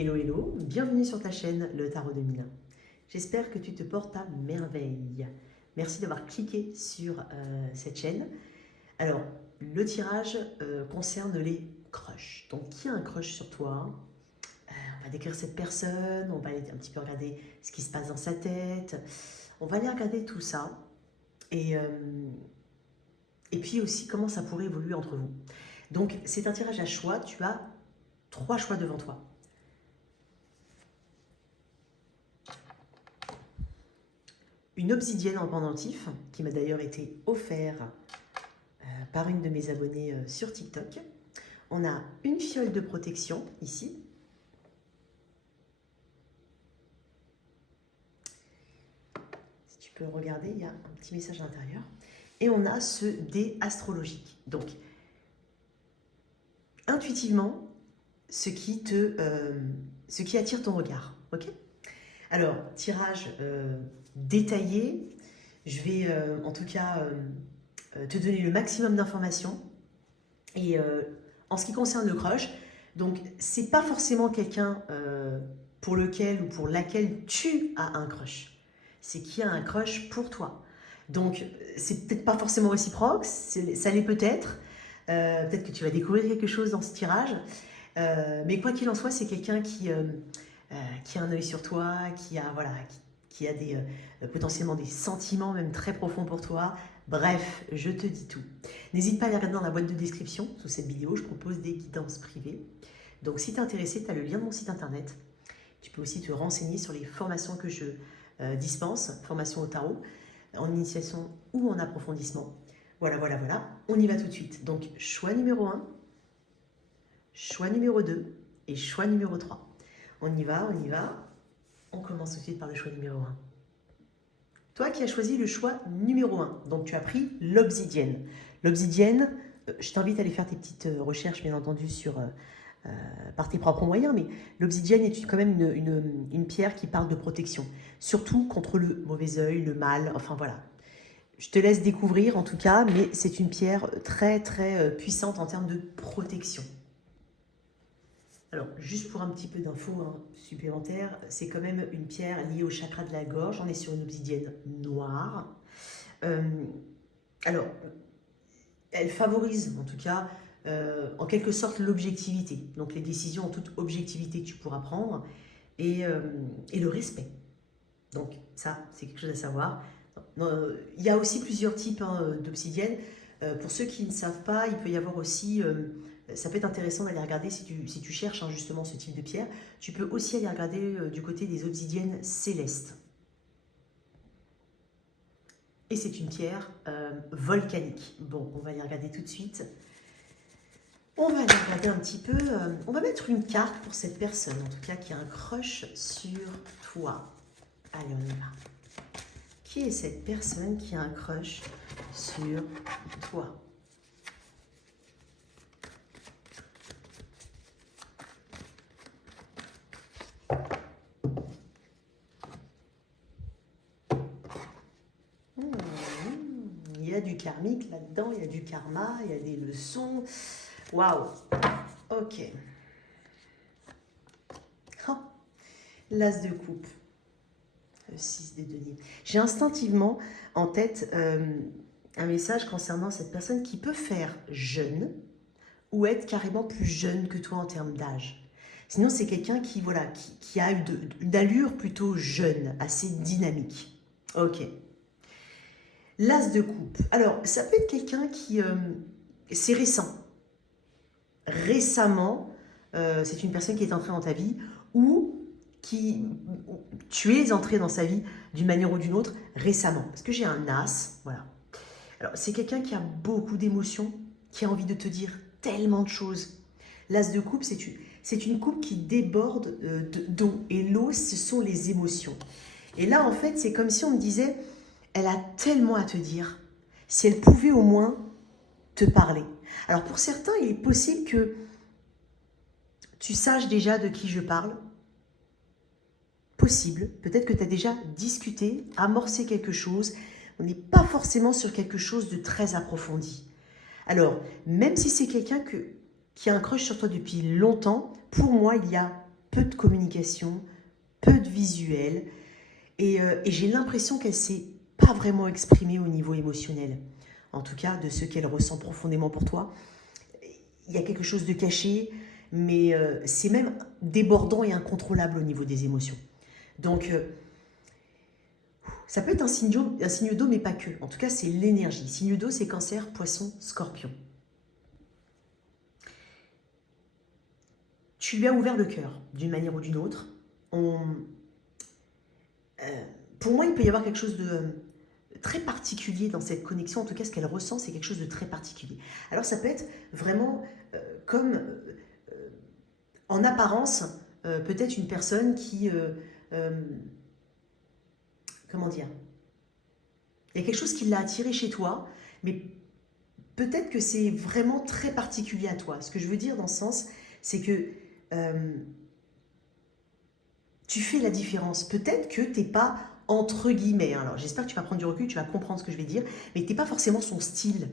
Hello, hello, bienvenue sur ta chaîne Le Tarot de Mila. J'espère que tu te portes à merveille. Merci d'avoir cliqué sur cette chaîne. Alors, le tirage concerne les crushs. Donc, qui a un crush sur toi? On va décrire cette personne, on va aller un petit peu regarder ce qui se passe dans sa tête. On va aller regarder tout ça. Et puis aussi, comment ça pourrait évoluer entre vous. Donc, c'est un tirage à choix. Tu as 3 choix devant toi. Une obsidienne en pendentif, qui m'a d'ailleurs été offerte par une de mes abonnées sur TikTok. On a une fiole de protection, ici. Si tu peux le regarder, il y a un petit message à l'intérieur. Et on a ce dé astrologique. Donc, intuitivement, ce qui attire ton regard. Ok ? Alors, tirage détaillé. Je vais en tout cas te donner le maximum d'informations. Et en ce qui concerne le crush, donc c'est pas forcément quelqu'un pour lequel ou pour laquelle tu as un crush. C'est qui a un crush pour toi. Donc, c'est peut-être pas forcément réciproque, ça l'est peut-être. Peut-être que tu vas découvrir quelque chose dans ce tirage. Mais quoi qu'il en soit, c'est quelqu'un qui a un œil sur toi, qui a potentiellement des sentiments même très profonds pour toi. Bref, je te dis tout. N'hésite pas à aller regarder dans la boîte de description sous cette vidéo, je propose des guidances privées. Donc si tu es intéressé, tu as le lien de mon site internet. Tu peux aussi te renseigner sur les formations que je dispense, formation au tarot, en initiation ou en approfondissement. Voilà. On y va tout de suite. Donc choix numéro 1, choix numéro 2 et choix numéro 3. On y va. On commence tout de suite par le choix numéro 1. Toi qui as choisi le choix numéro 1, donc tu as pris l'obsidienne. L'obsidienne, je t'invite à aller faire tes petites recherches, bien entendu, par tes propres moyens, mais l'obsidienne est quand même une pierre qui parle de protection, surtout contre le mauvais œil, le mal, enfin voilà. Je te laisse découvrir en tout cas, mais c'est une pierre très très puissante en termes de protection. Alors, juste pour un petit peu d'infos supplémentaires, c'est quand même une pierre liée au chakra de la gorge. On est sur une obsidienne noire. Alors, elle favorise en tout cas, en quelque sorte, l'objectivité. Donc, les décisions en toute objectivité que tu pourras prendre et le respect. Donc, ça, c'est quelque chose à savoir. Il y a aussi plusieurs types d'obsidienne. Pour ceux qui ne savent pas, il peut y avoir aussi... ça peut être intéressant d'aller regarder si tu cherches justement ce type de pierre. Tu peux aussi aller regarder du côté des obsidiennes célestes. Et c'est une pierre volcanique. Bon, on va aller regarder tout de suite. On va aller regarder un petit peu. On va mettre une carte pour cette personne, en tout cas, qui a un crush sur toi. Allez, on y va. Qui est cette personne qui a un crush sur toi ? Il y a du karmique là-dedans, il y a du karma, il y a des leçons. Waouh. Ok. Oh. L'as de coupe. Le 6 de denier. J'ai instinctivement en tête un message concernant cette personne qui peut faire jeune ou être carrément plus jeune que toi en termes d'âge. Sinon, c'est quelqu'un qui a une allure plutôt jeune, assez dynamique. Ok. L'as de coupe. Alors, ça peut être quelqu'un qui... c'est récent. Récemment, c'est une personne qui est entrée dans ta vie ou tu es entré dans sa vie d'une manière ou d'une autre récemment. Parce que j'ai un as, voilà. Alors, c'est quelqu'un qui a beaucoup d'émotions, qui a envie de te dire tellement de choses. L'as de coupe, c'est une coupe qui déborde d'eau. Et l'eau, ce sont les émotions. Et là, en fait, c'est comme si on me disait... Elle a tellement à te dire, si elle pouvait au moins te parler. Alors pour certains, il est possible que tu saches déjà de qui je parle. Possible, peut-être que tu as déjà discuté, amorcé quelque chose. On n'est pas forcément sur quelque chose de très approfondi. Alors, même si c'est quelqu'un qui a un crush sur toi depuis longtemps, pour moi, il y a peu de communication, peu de visuel, et j'ai l'impression qu'elle ne s'est pas vraiment exprimée au niveau émotionnel. En tout cas, de ce qu'elle ressent profondément pour toi. Il y a quelque chose de caché, mais c'est même débordant et incontrôlable au niveau des émotions. Donc, ça peut être un signe d'eau, mais pas que. En tout cas, c'est l'énergie. Signe d'eau, c'est Cancer, Poisson, Scorpion. Tu lui as ouvert le cœur, d'une manière ou d'une autre. Pour moi, il peut y avoir quelque chose de très particulier dans cette connexion. En tout cas, ce qu'elle ressent, c'est quelque chose de très particulier. Alors, ça peut être vraiment comme, en apparence, peut-être une personne qui... comment dire? Il y a quelque chose qui l'a attiré chez toi, mais peut-être que c'est vraiment très particulier à toi. Ce que je veux dire dans ce sens, c'est que tu fais la différence. Peut-être que tu n'es pas, entre guillemets, alors j'espère que tu vas prendre du recul, tu vas comprendre ce que je vais dire, mais tu n'es pas forcément son style.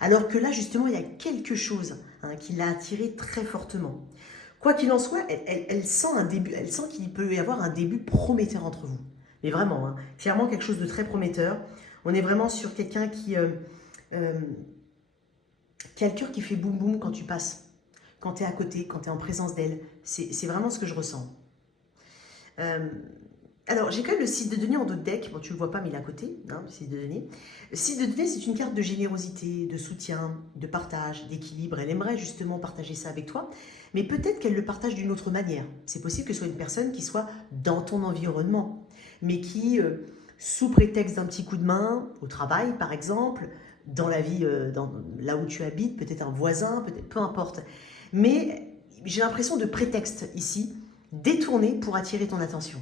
Alors que là, justement, il y a quelque chose qui l'a attiré très fortement. Quoi qu'il en soit, elle sent un début, elle sent qu'il peut y avoir un début prometteur entre vous. Mais vraiment, clairement quelque chose de très prometteur. On est vraiment sur quelqu'un qui a le cœur qui fait boum boum quand tu passes, quand tu es à côté, quand tu es en présence d'elle. C'est vraiment ce que je ressens. Alors, j'ai quand même le 6 de denier en dos de deck. Bon, tu ne le vois pas, mais il est à côté, le 6 de denier. Le 6 de denier, c'est une carte de générosité, de soutien, de partage, d'équilibre. Elle aimerait justement partager ça avec toi, mais peut-être qu'elle le partage d'une autre manière. C'est possible que ce soit une personne qui soit dans ton environnement, mais qui, sous prétexte d'un petit coup de main, au travail par exemple, dans la vie, là où tu habites, peut-être un voisin, peut-être, peu importe. Mais j'ai l'impression de prétexte ici, détourné pour attirer ton attention.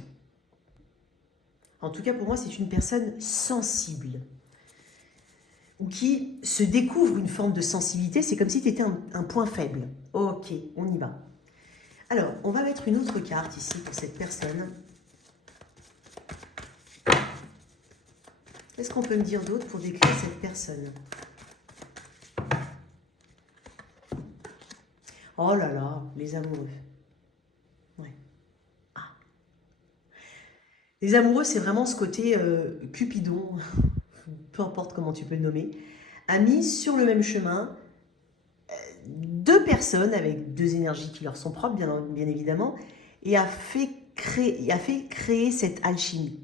En tout cas, pour moi, c'est une personne sensible ou qui se découvre une forme de sensibilité. C'est comme si tu étais un point faible. Ok, on y va. Alors, on va mettre une autre carte ici pour cette personne. Qu'est-ce qu'on peut me dire d'autre pour décrire cette personne? Oh là là, les amoureux. Ouais. Ah. Les amoureux, c'est vraiment ce côté Cupidon, peu importe comment tu peux le nommer, a mis sur le même chemin deux personnes avec deux énergies qui leur sont propres, bien évidemment, et a fait créer cette alchimie.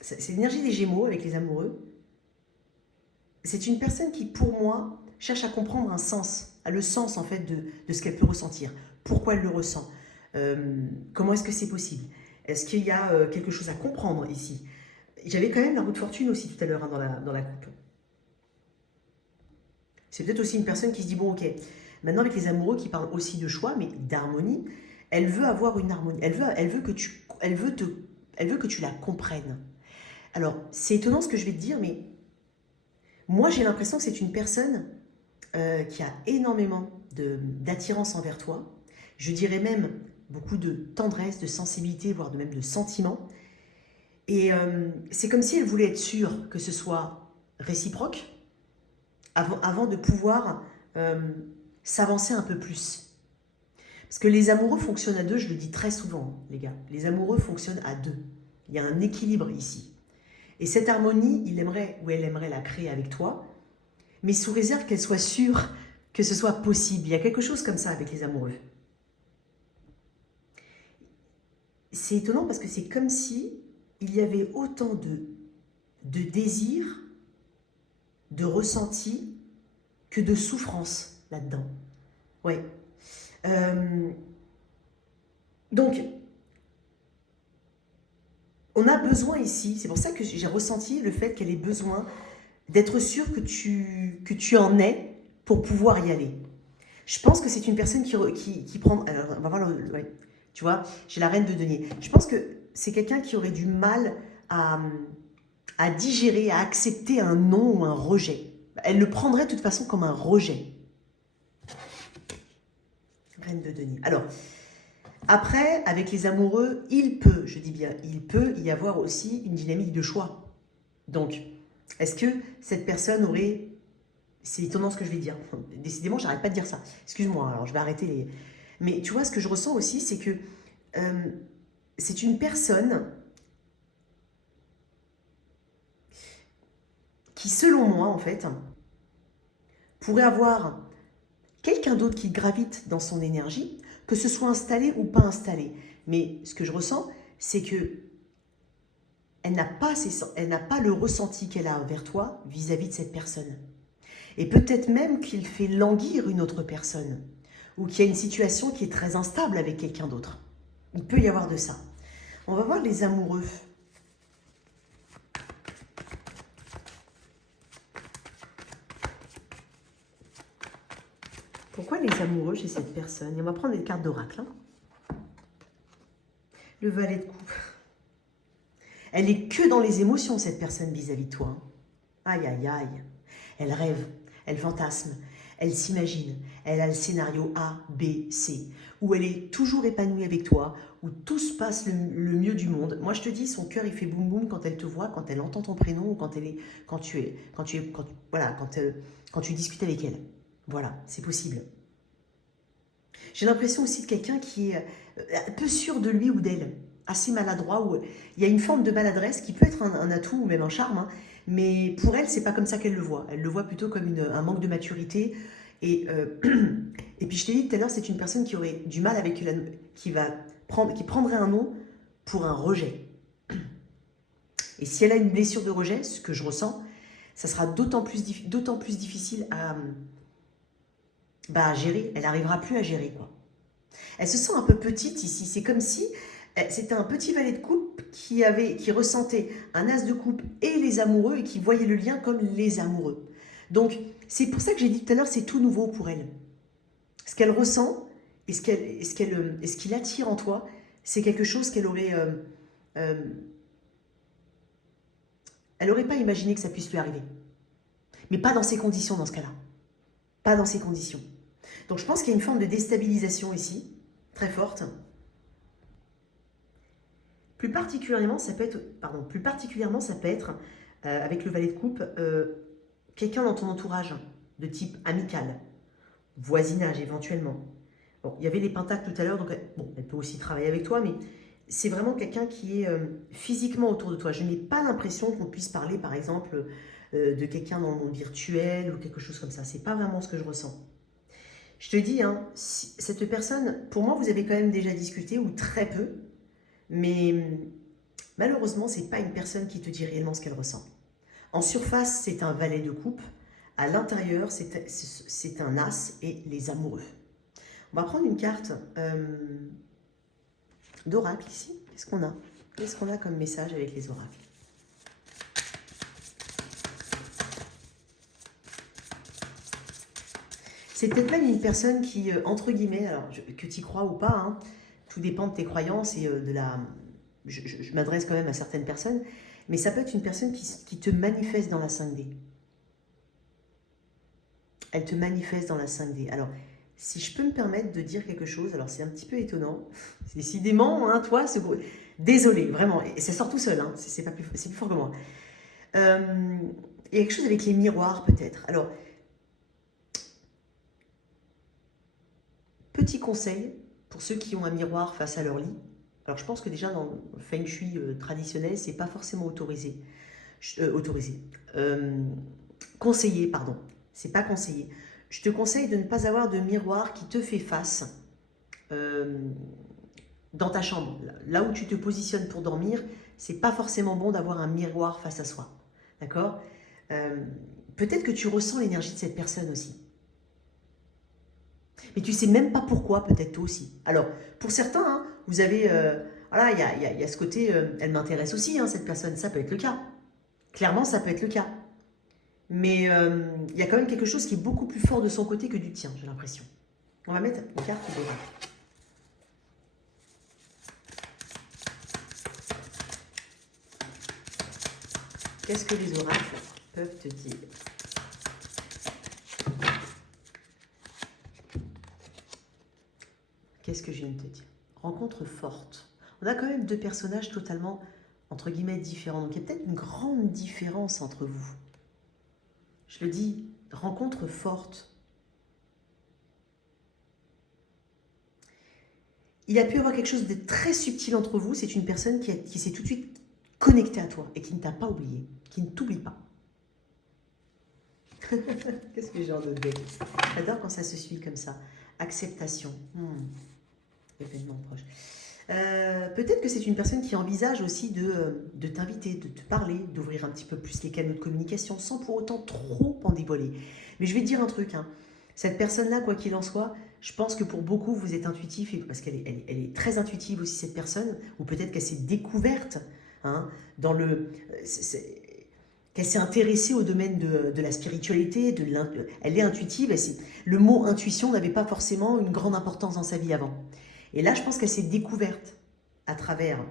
C'est l'énergie des Gémeaux avec les amoureux. C'est une personne qui, pour moi, cherche à comprendre un sens, le sens en fait de ce qu'elle peut ressentir. Pourquoi elle le ressent? Comment est-ce que c'est possible? Est-ce qu'il y a quelque chose à comprendre ici? J'avais quand même la roue de fortune aussi tout à l'heure dans la coupe. C'est peut-être aussi une personne qui se dit, bon ok, maintenant avec les amoureux qui parlent aussi de choix, mais d'harmonie, elle veut avoir une harmonie, elle veut que tu la comprennes. Alors, c'est étonnant ce que je vais te dire, mais moi j'ai l'impression que c'est une personne qui a énormément d'attirance envers toi, je dirais même beaucoup de tendresse, de sensibilité, voire même de sentiment. Et c'est comme si elle voulait être sûre que ce soit réciproque avant de pouvoir s'avancer un peu plus. Parce que les amoureux fonctionnent à deux, je le dis très souvent, les gars. Les amoureux fonctionnent à deux. Il y a un équilibre ici. Et cette harmonie, elle aimerait la créer avec toi, mais sous réserve qu'elle soit sûre que ce soit possible. Il y a quelque chose comme ça avec les amoureux. C'est étonnant parce que c'est comme si il y avait autant de désir, de ressenti, que de souffrance là-dedans. Ouais. Donc, on a besoin ici, c'est pour ça que j'ai ressenti le fait qu'elle ait besoin d'être sûre que tu en es pour pouvoir y aller. Je pense que c'est une personne qui prend... Alors, on va voir ouais, tu vois, j'ai la reine de denier. Je pense que c'est quelqu'un qui aurait du mal à digérer, à accepter un non ou un rejet. Elle le prendrait de toute façon comme un rejet. Reine de denier. Alors, après, avec les amoureux, je dis bien, il peut y avoir aussi une dynamique de choix. Donc, est-ce que cette personne aurait... C'est étonnant ce que je vais dire. Décidément, j'arrête pas de dire ça. Excuse-moi, alors je vais arrêter les... Mais tu vois, ce que je ressens aussi, c'est que c'est une personne qui, selon moi, en fait, pourrait avoir quelqu'un d'autre qui gravite dans son énergie, que ce soit installé ou pas installé. Mais ce que je ressens, c'est que elle n'a pas le ressenti qu'elle a vers toi vis-à-vis de cette personne. Et peut-être même qu'il fait languir une autre personne, ou qu'il y a une situation qui est très instable avec quelqu'un d'autre. Il peut y avoir de ça. On va voir les amoureux. Pourquoi les amoureux chez cette personne? Et on va prendre les cartes d'oracle. Le valet de coupe. Elle est que dans les émotions, cette personne, vis-à-vis de toi. Aïe, aïe, aïe. Elle rêve, elle fantasme, elle s'imagine. Elle a le scénario A, B, C, où elle est toujours épanouie avec toi, où tout se passe le mieux du monde. Moi, je te dis, son cœur, il fait boum boum quand elle te voit, quand elle entend ton prénom, ou quand tu discutes avec elle. Voilà, c'est possible. J'ai l'impression aussi de quelqu'un qui est peu sûr de lui ou d'elle, assez maladroit, où il y a une forme de maladresse qui peut être un atout ou même un charme, hein, mais pour elle, c'est pas comme ça qu'elle le voit. Elle le voit plutôt comme un manque de maturité. Et, et puis je t'ai dit tout à l'heure, c'est une personne qui aurait du mal avec qui prendrait un non pour un rejet. Et si elle a une blessure de rejet, ce que je ressens, ça sera d'autant plus difficile à gérer. Elle n'arrivera plus à gérer, quoi. Elle se sent un peu petite ici. C'est comme si c'était un petit valet de coupe qui ressentait un as de coupe et les amoureux et qui voyait le lien comme les amoureux. Donc, c'est pour ça que j'ai dit tout à l'heure, c'est tout nouveau pour elle. Ce qu'elle ressent et ce qui l'attire en toi, c'est quelque chose qu'elle aurait... elle n'aurait pas imaginé que ça puisse lui arriver. Mais pas dans ces conditions, dans ce cas-là. Pas dans ces conditions. Donc, je pense qu'il y a une forme de déstabilisation ici, très forte. Plus particulièrement, ça peut être, avec le valet de coupe, quelqu'un dans ton entourage, de type amical, voisinage éventuellement. Bon, il y avait les pentacles tout à l'heure, donc bon, elle peut aussi travailler avec toi, mais c'est vraiment quelqu'un qui est physiquement autour de toi. Je n'ai pas l'impression qu'on puisse parler, par exemple, de quelqu'un dans le monde virtuel ou quelque chose comme ça. C'est pas vraiment ce que je ressens. Je te dis, hein, cette personne, pour moi, vous avez quand même déjà discuté, ou très peu, mais malheureusement, ce n'est pas une personne qui te dit réellement ce qu'elle ressent. En surface, c'est un valet de coupe. À l'intérieur, c'est un as et les amoureux. On va prendre une carte d'oracle ici. Qu'est-ce qu'on a? Qu'est-ce qu'on a comme message avec les oracles? C'est peut-être même une personne qui, entre guillemets, alors que tu y crois ou pas, hein, tout dépend de tes croyances et de la... Je m'adresse quand même à certaines personnes, mais ça peut être une personne qui te manifeste dans la 5D. Elle te manifeste dans la 5D. Alors, si je peux me permettre de dire quelque chose, alors c'est un petit peu étonnant, décidément, hein, toi, désolé, vraiment, et ça sort tout seul, hein, c'est plus fort que moi. Il y a quelque chose avec les miroirs, peut-être. Alors, petit conseil, pour ceux qui ont un miroir face à leur lit, alors je pense que déjà dans le Feng Shui traditionnel, c'est pas forcément autorisé. Conseillé, pardon. C'est pas conseillé. Je te conseille de ne pas avoir de miroir qui te fait face dans ta chambre. Là où tu te positionnes pour dormir, c'est pas forcément bon d'avoir un miroir face à soi. D'accord? Peut-être que tu ressens l'énergie de cette personne aussi. Mais tu sais même pas pourquoi, peut-être toi aussi. Alors, pour certains, hein, vous avez... voilà, il y a ce côté, elle m'intéresse aussi, hein, cette personne, ça peut être le cas. Clairement, ça peut être le cas. Mais il y a quand même quelque chose qui est beaucoup plus fort de son côté que du tien, j'ai l'impression. On va mettre une carte d'oracle. Qu'est-ce que les oracles peuvent te dire? Qu'est-ce que je viens de te dire? Rencontre forte. On a quand même deux personnages totalement, entre guillemets, différents. Donc il y a peut-être une grande différence entre vous. Je le dis, rencontre forte. il y a pu y avoir quelque chose de très subtil entre vous. C'est une personne qui s'est tout de suite connectée à toi et qui ne t'a pas oublié, qui ne t'oublie pas. Qu'est-ce que j'ai en d'autres deck? J'adore quand ça se suit comme ça. Acceptation. Événement proche. Peut-être que c'est une personne qui envisage aussi de t'inviter, de te parler, d'ouvrir un petit peu plus les canaux de communication sans pour autant trop en dévoiler. Mais je vais te dire un truc, hein. Cette personne-là, quoi qu'il en soit, je pense que pour beaucoup, vous êtes intuitif, parce qu'elle est très intuitive aussi, cette personne, ou peut-être qu'elle s'est découverte, hein, dans le... qu'elle s'est intéressée au domaine de la spiritualité, elle est intuitive, le mot intuition n'avait pas forcément une grande importance dans sa vie avant. Et là, je pense qu'elle s'est découverte à travers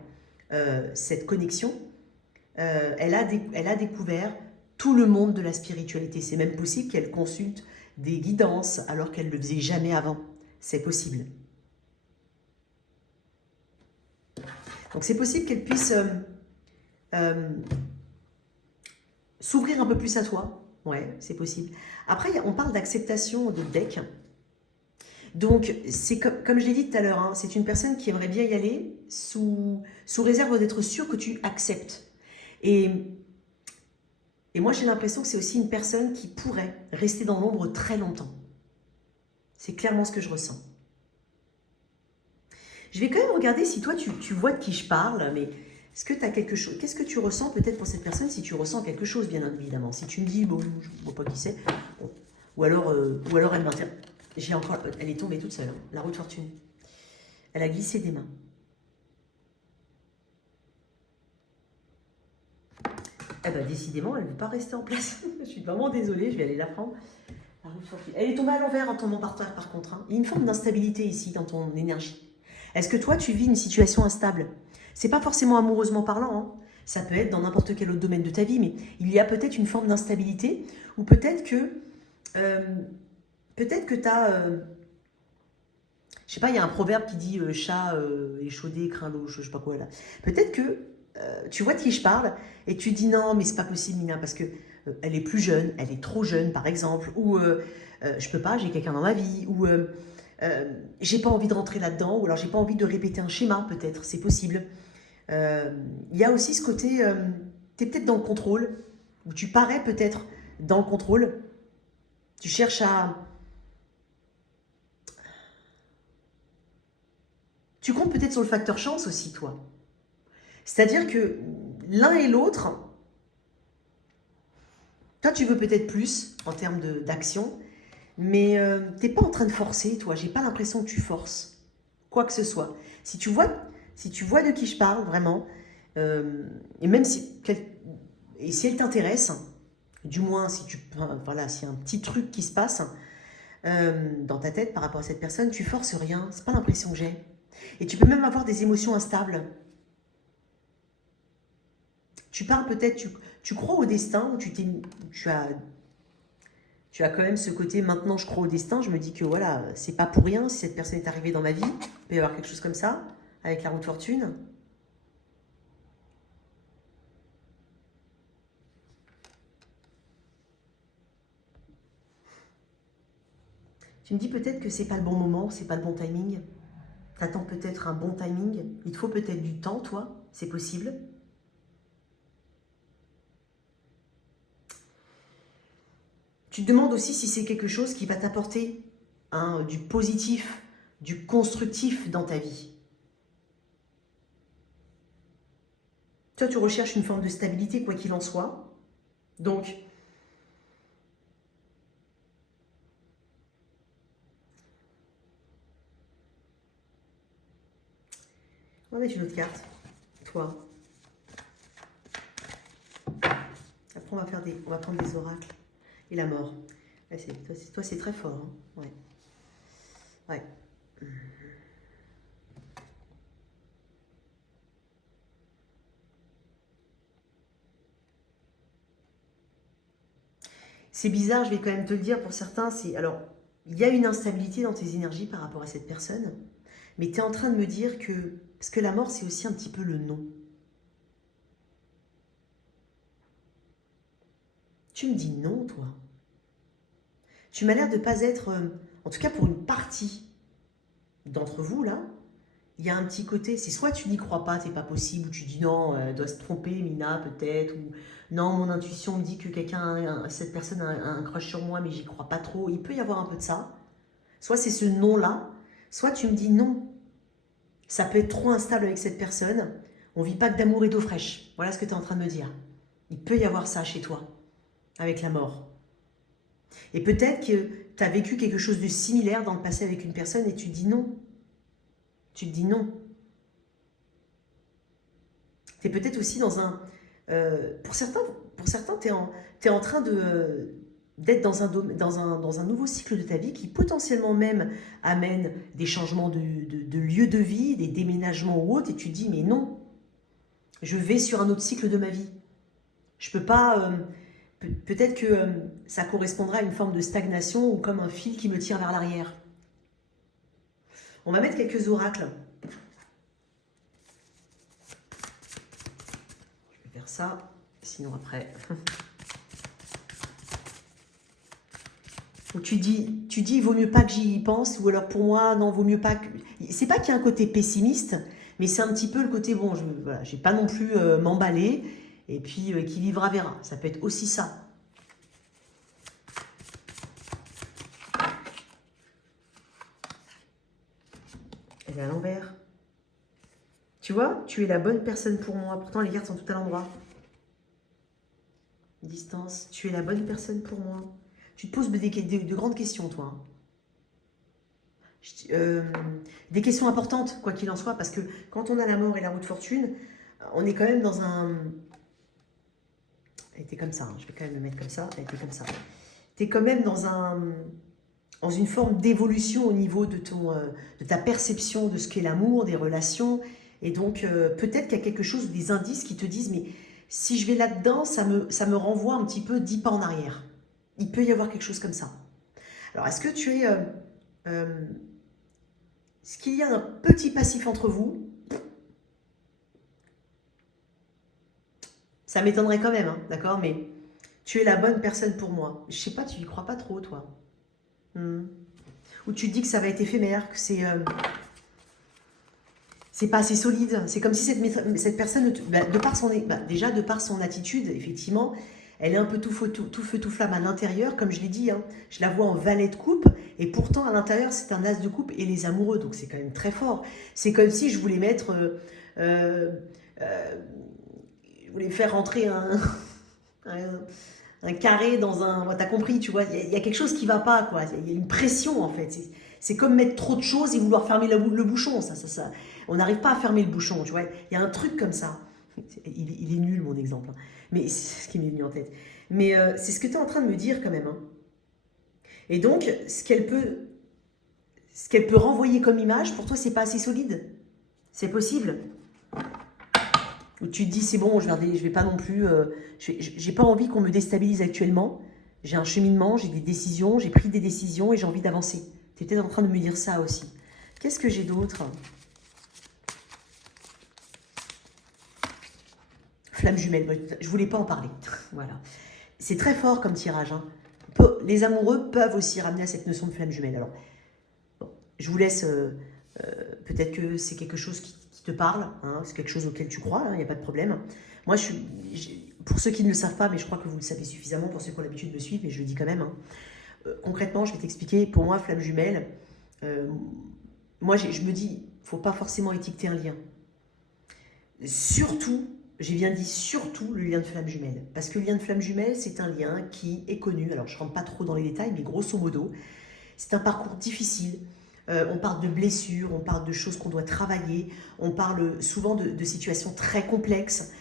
cette connexion. Elle a découvert tout le monde de la spiritualité. C'est même possible qu'elle consulte des guidances alors qu'elle ne le faisait jamais avant. C'est possible. Donc c'est possible qu'elle puisse s'ouvrir un peu plus à toi. Ouais, c'est possible. Après, on parle d'acceptation de deck. Donc, c'est comme je l'ai dit tout à l'heure, hein, c'est une personne qui aimerait bien y aller sous réserve d'être sûre que tu acceptes. Et moi, j'ai l'impression que c'est aussi une personne qui pourrait rester dans l'ombre très longtemps. C'est clairement ce que je ressens. Je vais quand même regarder si toi, tu vois de qui je parle, mais est-ce que tu as quelque chose? Qu'est-ce que tu ressens peut-être pour cette personne si tu ressens quelque chose, bien évidemment? Si tu me dis, bon, je ne vois pas qui c'est, bon. Ou alors elle m'intéresse. Elle est tombée toute seule, hein, la roue de fortune. Elle a glissé des mains. Eh ben, décidément, elle ne veut pas rester en place. Je suis vraiment désolée, je vais aller la prendre. La roue de fortune. Elle est tombée à l'envers en tombant par terre, par contre. Hein. Il y a une forme d'instabilité ici dans ton énergie. Est-ce que toi, tu vis une situation instable? C'est pas forcément amoureusement parlant. Hein. Ça peut être dans n'importe quel autre domaine de ta vie, mais il y a peut-être une forme d'instabilité ou peut-être que tu as... je sais pas, il y a un proverbe qui dit chat échaudé craint l'eau, je sais pas quoi là. Peut-être que tu vois de qui je parle et tu dis non, mais c'est pas possible, Nina, parce que elle est plus jeune, elle est trop jeune par exemple, ou je peux pas, j'ai quelqu'un dans ma vie, ou j'ai pas envie de rentrer là-dedans, ou alors j'ai pas envie de répéter un schéma, peut-être, c'est possible. Il y a aussi ce côté, tu es peut-être dans le contrôle, ou tu parais peut-être dans le contrôle, tu cherches à... Tu comptes peut-être sur le facteur chance aussi, toi. C'est-à-dire que l'un et l'autre, toi, tu veux peut-être plus en termes d'action, mais tu n'es pas en train de forcer, toi. J'ai pas l'impression que tu forces, quoi que ce soit. Si tu vois de qui je parle, vraiment, et même si elle t'intéresse, du moins si voilà, s'il y a un petit truc qui se passe dans ta tête par rapport à cette personne, tu forces rien. C'est pas l'impression que j'ai. Et tu peux même avoir des émotions instables. Tu parles peut-être, tu crois au destin, ou tu as quand même ce côté, maintenant je crois au destin, je me dis que voilà, c'est pas pour rien si cette personne est arrivée dans ma vie, il peut y avoir quelque chose comme ça, avec la roue de fortune. Tu me dis peut-être que c'est pas le bon moment, c'est pas le bon timing. T'attends peut-être un bon timing, il te faut peut-être du temps, toi, c'est possible. Tu te demandes aussi si c'est quelque chose qui va t'apporter du positif, du constructif dans ta vie. Toi, tu recherches une forme de stabilité, quoi qu'il en soit. Donc, on va mettre une autre carte. Toi. Après, on va prendre des oracles. Et la mort. Toi, c'est très fort. Hein. Ouais. Ouais. C'est bizarre, je vais quand même te le dire pour certains. Alors, il y a une instabilité dans tes énergies par rapport à cette personne. Mais tu es en train de me dire que... Parce que la mort, c'est aussi un petit peu le non. Tu me dis non, toi. Tu m'as l'air de ne pas être... en tout cas, pour une partie d'entre vous, là, il y a un petit côté, c'est soit tu n'y crois pas, c'est pas possible, ou tu dis non, elle doit se tromper, Mina, peut-être, ou non, mon intuition me dit que cette personne a un crush sur moi, mais j'y crois pas trop. Il peut y avoir un peu de ça. Soit c'est ce non-là, soit tu me dis non, ça peut être trop instable avec cette personne, on vit pas que d'amour et d'eau fraîche. Voilà ce que tu es en train de me dire. Il peut y avoir ça chez toi, avec la mort. Et peut-être que tu as vécu quelque chose de similaire dans le passé avec une personne et tu te dis non. Tu te dis non. Tu es peut-être aussi dans un... pour certains tu es en train d'être dans un nouveau cycle de ta vie qui potentiellement même amène des changements de lieu de vie, des déménagements ou autres, et tu te dis mais non, je vais sur un autre cycle de ma vie. Je peux pas... peut-être que ça correspondra à une forme de stagnation ou comme un fil qui me tire vers l'arrière. On va mettre quelques oracles. Je vais faire ça, sinon après... Où tu dis, il vaut mieux pas que j'y pense, ou alors pour moi, non, vaut mieux pas que... C'est pas qu'il y a un côté pessimiste, mais c'est un petit peu le côté, bon, voilà, j'ai pas non plus m'emballer, et puis qui vivra verra. Ça peut être aussi ça. Elle est à l'envers. Tu vois, tu es la bonne personne pour moi. Pourtant, les cartes sont toutes à l'endroit. Distance, tu es la bonne personne pour moi. Tu te poses de grandes questions, toi. Des questions importantes, quoi qu'il en soit, parce que quand on a la mort et la roue de fortune, on est quand même dans un... Elle était comme ça, hein. Je vais quand même le mettre comme ça. Elle était comme ça. Tu es quand même dans une forme d'évolution au niveau de ta perception de ce qu'est l'amour, des relations. Et donc, peut-être qu'il y a quelque chose, des indices qui te disent, mais si je vais là-dedans, ça me renvoie un petit peu 10 pas en arrière. Il peut y avoir quelque chose comme ça. Alors, est-ce que tu es... est-ce qu'il y a un petit passif entre vous? Ça m'étonnerait quand même, hein, d'accord? Mais tu es la bonne personne pour moi. Je sais pas, tu y crois pas trop, toi. Ou tu te dis que ça va être éphémère, que c'est pas assez solide. C'est comme si cette personne, déjà de par son attitude, effectivement, elle est un peu tout feu, tout flamme à l'intérieur, comme je l'ai dit. Hein, je la vois en valet de coupe, et pourtant à l'intérieur, c'est un as de coupe et les amoureux. Donc c'est quand même très fort. C'est comme si je voulais mettre... je voulais faire rentrer un carré dans un... T'as compris, tu vois, il y a quelque chose qui va pas, quoi. Il y a une pression, en fait. C'est comme mettre trop de choses et vouloir fermer le bouchon. Ça. On n'arrive pas à fermer le bouchon, tu vois. Il y a un truc comme ça. Il est nul, mon exemple. Hein. Mais c'est ce qui m'est venu en tête. Mais c'est ce que tu es en train de me dire, quand même. Hein. Et donc, ce qu'elle peut renvoyer comme image, pour toi, c'est pas assez solide. C'est possible. Où tu te dis, c'est bon, je vais pas non plus... j'ai pas envie qu'on me déstabilise actuellement. J'ai un cheminement, j'ai des décisions, j'ai pris des décisions et j'ai envie d'avancer. Tu es peut-être en train de me dire ça aussi. Qu'est-ce que j'ai d'autre? Flamme jumelle, je voulais pas en parler. Voilà. C'est très fort comme tirage. Hein. Les amoureux peuvent aussi ramener à cette notion de flamme jumelle. Alors, bon, je vous laisse... peut-être que c'est quelque chose qui te parle, hein, c'est quelque chose auquel tu crois, il n'y a pas de problème. Moi, pour ceux qui ne le savent pas, mais je crois que vous le savez suffisamment pour ceux qui ont l'habitude de me suivre, mais je le dis quand même. Hein, concrètement, je vais t'expliquer. Pour moi, flamme jumelle, moi, je me dis, il ne faut pas forcément étiqueter un lien. Surtout, j'ai bien dit surtout le lien de flamme jumelle. Parce que le lien de flamme jumelle, c'est un lien qui est connu. Alors, je ne rentre pas trop dans les détails, mais grosso modo, c'est un parcours difficile. On parle de blessures, on parle de choses qu'on doit travailler, on parle souvent de situations très complexes,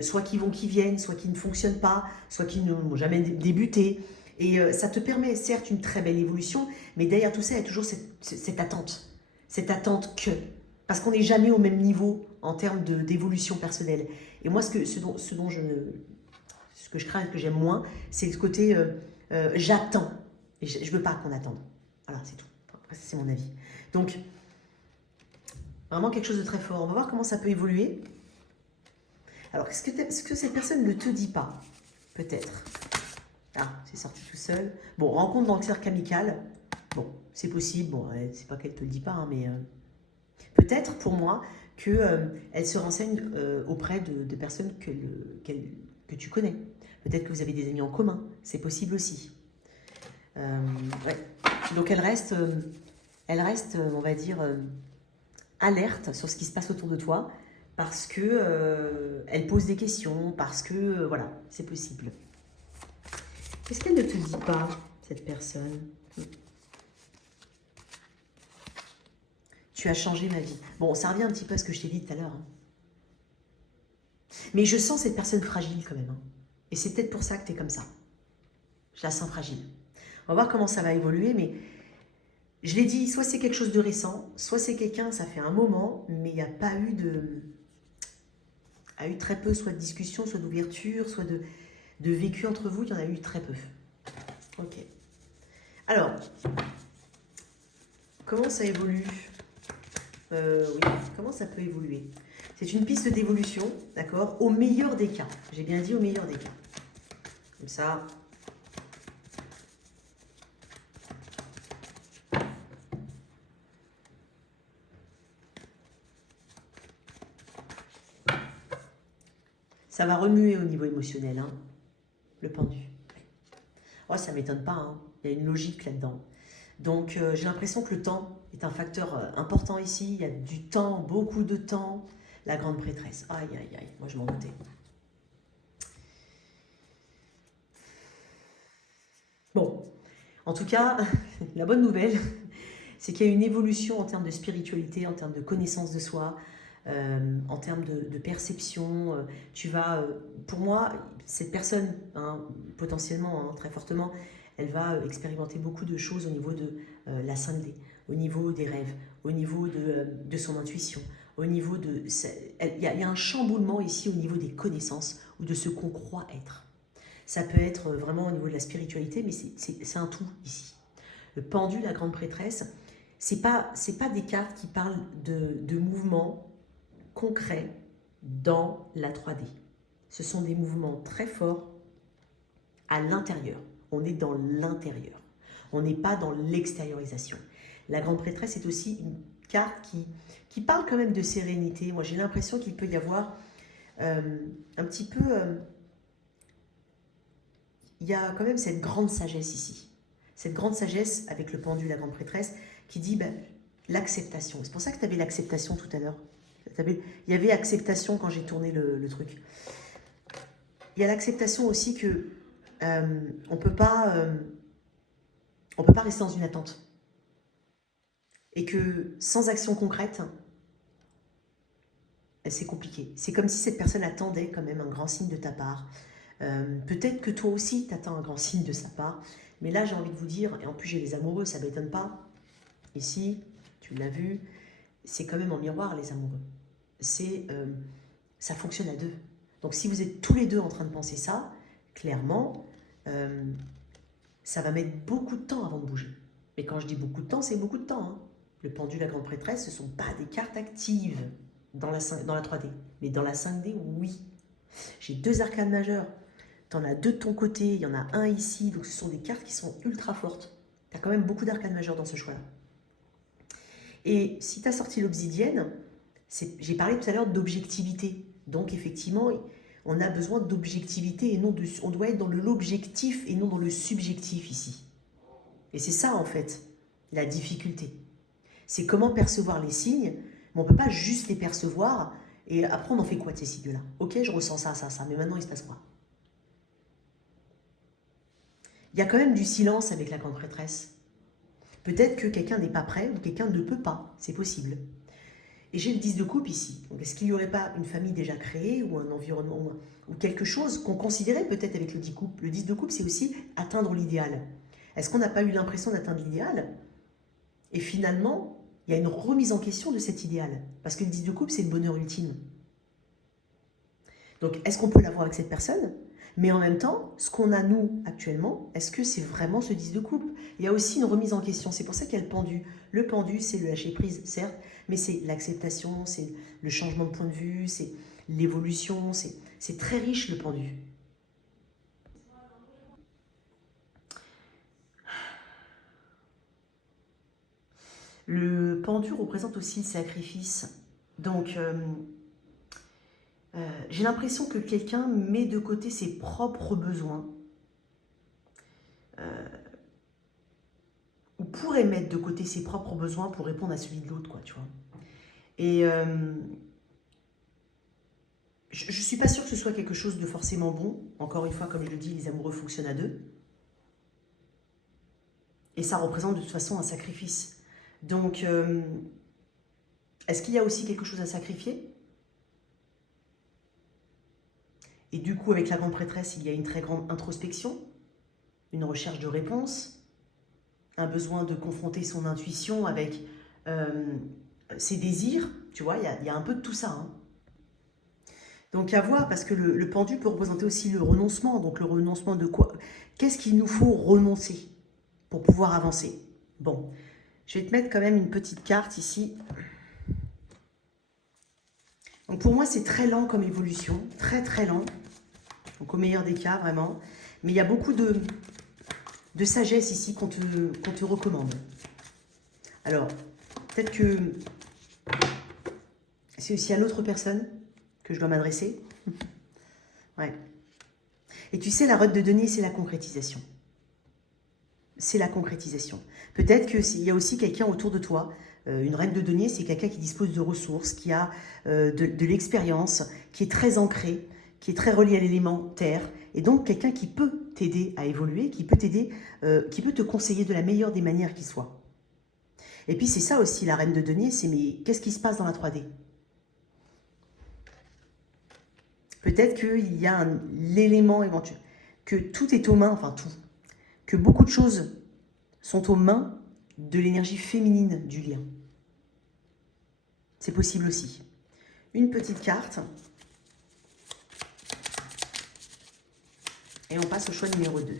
soit qui vont, qui viennent, soit qui ne fonctionnent pas, soit qui n'ont jamais débuté. Et ça te permet certes une très belle évolution, mais derrière tout ça, il y a toujours cette attente. Cette attente que... Parce qu'on n'est jamais au même niveau en termes d'évolution personnelle. Et moi, ce que je crains et que j'aime moins, c'est le côté j'attends. Et je ne veux pas qu'on attende. Voilà, c'est tout. C'est mon avis. Donc, vraiment quelque chose de très fort. On va voir comment ça peut évoluer. Alors, est-ce que cette personne ne te dit pas? Peut-être. Ah, c'est sorti tout seul. Bon, rencontre dans le cercle amical. Bon, c'est possible. Bon, c'est pas qu'elle te le dit pas, hein, mais Peut-être pour moi qu'elle se renseigne auprès de personnes que tu connais. Peut-être que vous avez des amis en commun, c'est possible aussi. Ouais. Donc elle reste, on va dire, alerte sur ce qui se passe autour de toi parce que elle pose des questions, parce que voilà, c'est possible. Qu'est-ce qu'elle ne te dit pas, cette personne? Tu as changé ma vie. Bon, ça revient un petit peu à ce que je t'ai dit tout à l'heure. Hein. Mais je sens cette personne fragile quand même. Hein. Et c'est peut-être pour ça que tu es comme ça. Je la sens fragile. On va voir comment ça va évoluer, mais je l'ai dit, soit c'est quelque chose de récent, soit c'est quelqu'un, ça fait un moment, mais il n'y a pas eu très peu, soit de discussion, soit d'ouverture, soit de vécu entre vous, il y en a eu très peu. Ok. Alors, comment ça évolue? Oui, comment ça peut évoluer? C'est une piste d'évolution, d'accord? Au meilleur des cas. J'ai bien dit au meilleur des cas. Comme ça. Ça va remuer au niveau émotionnel, hein, le pendu. Oh, ça ne m'étonne pas, hein. Il y a une logique là-dedans. Donc, j'ai l'impression que le temps est un facteur important ici. Il y a du temps, beaucoup de temps. La grande prêtresse. Aïe, aïe, aïe. Moi, je m'en doutais. Bon, en tout cas, la bonne nouvelle, c'est qu'il y a une évolution en termes de spiritualité, en termes de connaissance de soi, en termes de perception. Tu vas, pour moi, cette personne, hein, potentiellement, hein, très fortement, elle va expérimenter beaucoup de choses au niveau de la 5D, au niveau des rêves, au niveau de son intuition, au niveau de... Il y a un chamboulement ici au niveau des connaissances ou de ce qu'on croit être. Ça peut être vraiment au niveau de la spiritualité, mais c'est un tout ici. Le pendu, la grande prêtresse, c'est pas des cartes qui parlent de mouvements concrets dans la 3D. Ce sont des mouvements très forts à l'intérieur. On est dans l'intérieur. On n'est pas dans l'extériorisation. La grande prêtresse est aussi une carte qui parle quand même de sérénité. Moi, j'ai l'impression qu'il peut y avoir un petit peu... il y a quand même cette grande sagesse ici. Cette grande sagesse avec le pendu, la grande prêtresse, qui dit ben, l'acceptation. C'est pour ça que tu avais l'acceptation tout à l'heure. Il y avait acceptation quand j'ai tourné le truc. Il y a l'acceptation aussi que on peut pas rester dans une attente. Et que sans action concrète, c'est compliqué. C'est comme si cette personne attendait quand même un grand signe de ta part. Peut-être que toi aussi, tu attends un grand signe de sa part. Mais là, j'ai envie de vous dire, et en plus j'ai les amoureux, ça ne m'étonne pas. Ici, tu l'as vu, c'est quand même en miroir les amoureux. Ça fonctionne à deux. Donc si vous êtes tous les deux en train de penser ça, clairement, ça va mettre beaucoup de temps avant de bouger. Mais quand je dis beaucoup de temps, c'est beaucoup de temps. Hein. Le pendu, la grande prêtresse, ce ne sont pas des cartes actives dans la 3D. Mais dans la 5D, oui. J'ai 2 arcanes majeures. Tu en as 2 de ton côté, il y en a un ici. Donc ce sont des cartes qui sont ultra fortes. Tu as quand même beaucoup d'arcanes majeures dans ce choix-là. Et si tu as sorti l'obsidienne, j'ai parlé tout à l'heure d'objectivité. Donc effectivement, on a besoin d'objectivité et non de... On doit être dans l'objectif et non dans le subjectif ici. Et c'est ça en fait, la difficulté. C'est comment percevoir les signes, mais on ne peut pas juste les percevoir et après on en fait quoi de ces signes-là? Ok, je ressens ça, mais maintenant il se passe quoi? Il y a quand même du silence avec la grande prêtresse. Peut-être que quelqu'un n'est pas prêt ou quelqu'un ne peut pas, c'est possible. Et j'ai le 10 de coupe ici. Est-ce qu'il n'y aurait pas une famille déjà créée ou un environnement ou quelque chose qu'on considérait peut-être avec le 10 de coupe? Le 10 de coupe, c'est aussi atteindre l'idéal. Est-ce qu'on n'a pas eu l'impression d'atteindre l'idéal? Et finalement, il y a une remise en question de cet idéal. Parce que le 10 de coupe, c'est le bonheur ultime. Donc, est-ce qu'on peut l'avoir avec cette personne? Mais en même temps, ce qu'on a nous actuellement, est-ce que c'est vraiment ce 10 de coupe? Il y a aussi une remise en question. C'est pour ça qu'il y a le pendu. Le pendu, c'est le lâcher prise, certes, mais c'est l'acceptation, c'est le changement de point de vue, c'est l'évolution, c'est très riche le pendu. Le pendu représente aussi le sacrifice. Donc, j'ai l'impression que quelqu'un met de côté ses propres besoins. Ou pourrait mettre de côté ses propres besoins pour répondre à celui de l'autre, quoi, tu vois. Et je ne suis pas sûre que ce soit quelque chose de forcément bon. Encore une fois, comme je le dis, les amoureux fonctionnent à deux. Et ça représente de toute façon un sacrifice. Donc, est-ce qu'il y a aussi quelque chose à sacrifier? Et du coup, avec la grande prêtresse, il y a une très grande introspection, une recherche de réponse, un besoin de confronter son intuition avec ses désirs. Tu vois, il y a un peu de tout ça. Hein. Donc à voir, parce que le pendu peut représenter aussi le renoncement. Donc le renoncement de quoi? Qu'est-ce qu'il nous faut renoncer pour pouvoir avancer? Bon, je vais te mettre quand même une petite carte ici. Donc pour moi, c'est très lent comme évolution, très très lent. Donc au meilleur des cas, vraiment. Mais il y a beaucoup de sagesse ici qu'on te recommande. Alors, peut-être que c'est aussi à l'autre personne que je dois m'adresser. Ouais. Et tu sais, la route de denier, c'est la concrétisation. C'est la concrétisation. Peut-être qu'il y a aussi quelqu'un autour de toi. Une reine de denier, c'est quelqu'un qui dispose de ressources, qui a de l'expérience, qui est très ancré, qui est très relié à l'élément terre. Et donc, quelqu'un qui peut t'aider à évoluer, qui peut t'aider, qui peut te conseiller de la meilleure des manières qui soit. Et puis, c'est ça aussi, la reine de denier, c'est mais qu'est-ce qui se passe dans la 3D? Peut-être qu'il y a l'élément éventuel, que tout est aux mains, enfin tout, que beaucoup de choses sont aux mains de l'énergie féminine du lien. C'est possible aussi. Une petite carte. Et on passe au choix numéro 2.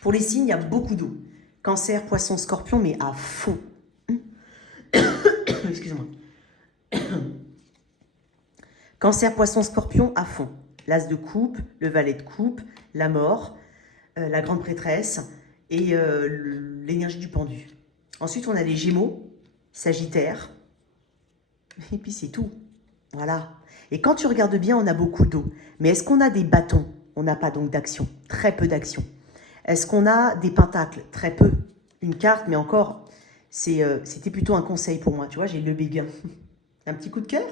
Pour les signes, il y a beaucoup d'eau. Cancer, poisson, scorpion, mais à fond. Excuse-moi. Cancer, poisson, scorpion, à fond. L'as de coupe, le valet de coupe, la mort, la grande prêtresse et l'énergie du pendu. Ensuite, on a les gémeaux, sagittaire. Et puis, c'est tout. Voilà. Et quand tu regardes bien, on a beaucoup d'eau. Mais est-ce qu'on a des bâtons? On n'a pas donc d'action. Très peu d'action. Est-ce qu'on a des pentacles? Très peu. Une carte, mais encore, c'était plutôt un conseil pour moi. Tu vois, j'ai le béguin. Un petit coup de cœur?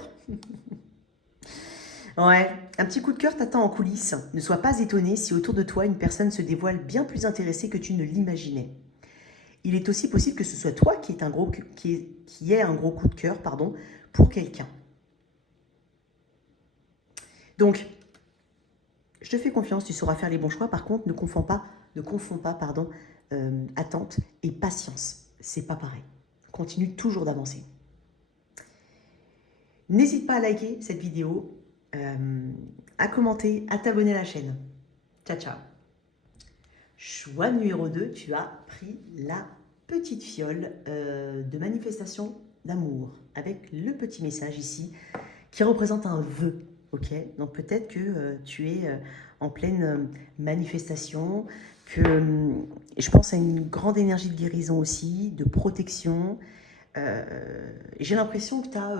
Ouais, un petit coup de cœur t'attend en coulisses. Ne sois pas étonné si autour de toi, une personne se dévoile bien plus intéressée que tu ne l'imaginais. Il est aussi possible que ce soit toi qui ait un gros coup de cœur, pardon, pour quelqu'un. Donc, je te fais confiance, tu sauras faire les bons choix. Par contre, ne confonds pas, attente et patience. C'est pas pareil. Continue toujours d'avancer. N'hésite pas à liker cette vidéo, à commenter, à t'abonner à la chaîne. Ciao, ciao. Choix numéro 2, tu as pris la petite fiole de manifestation d'amour avec le petit message ici qui représente un vœu. Ok, donc peut-être que tu es en pleine manifestation, que je pense à une grande énergie de guérison aussi, de protection. J'ai l'impression que tu as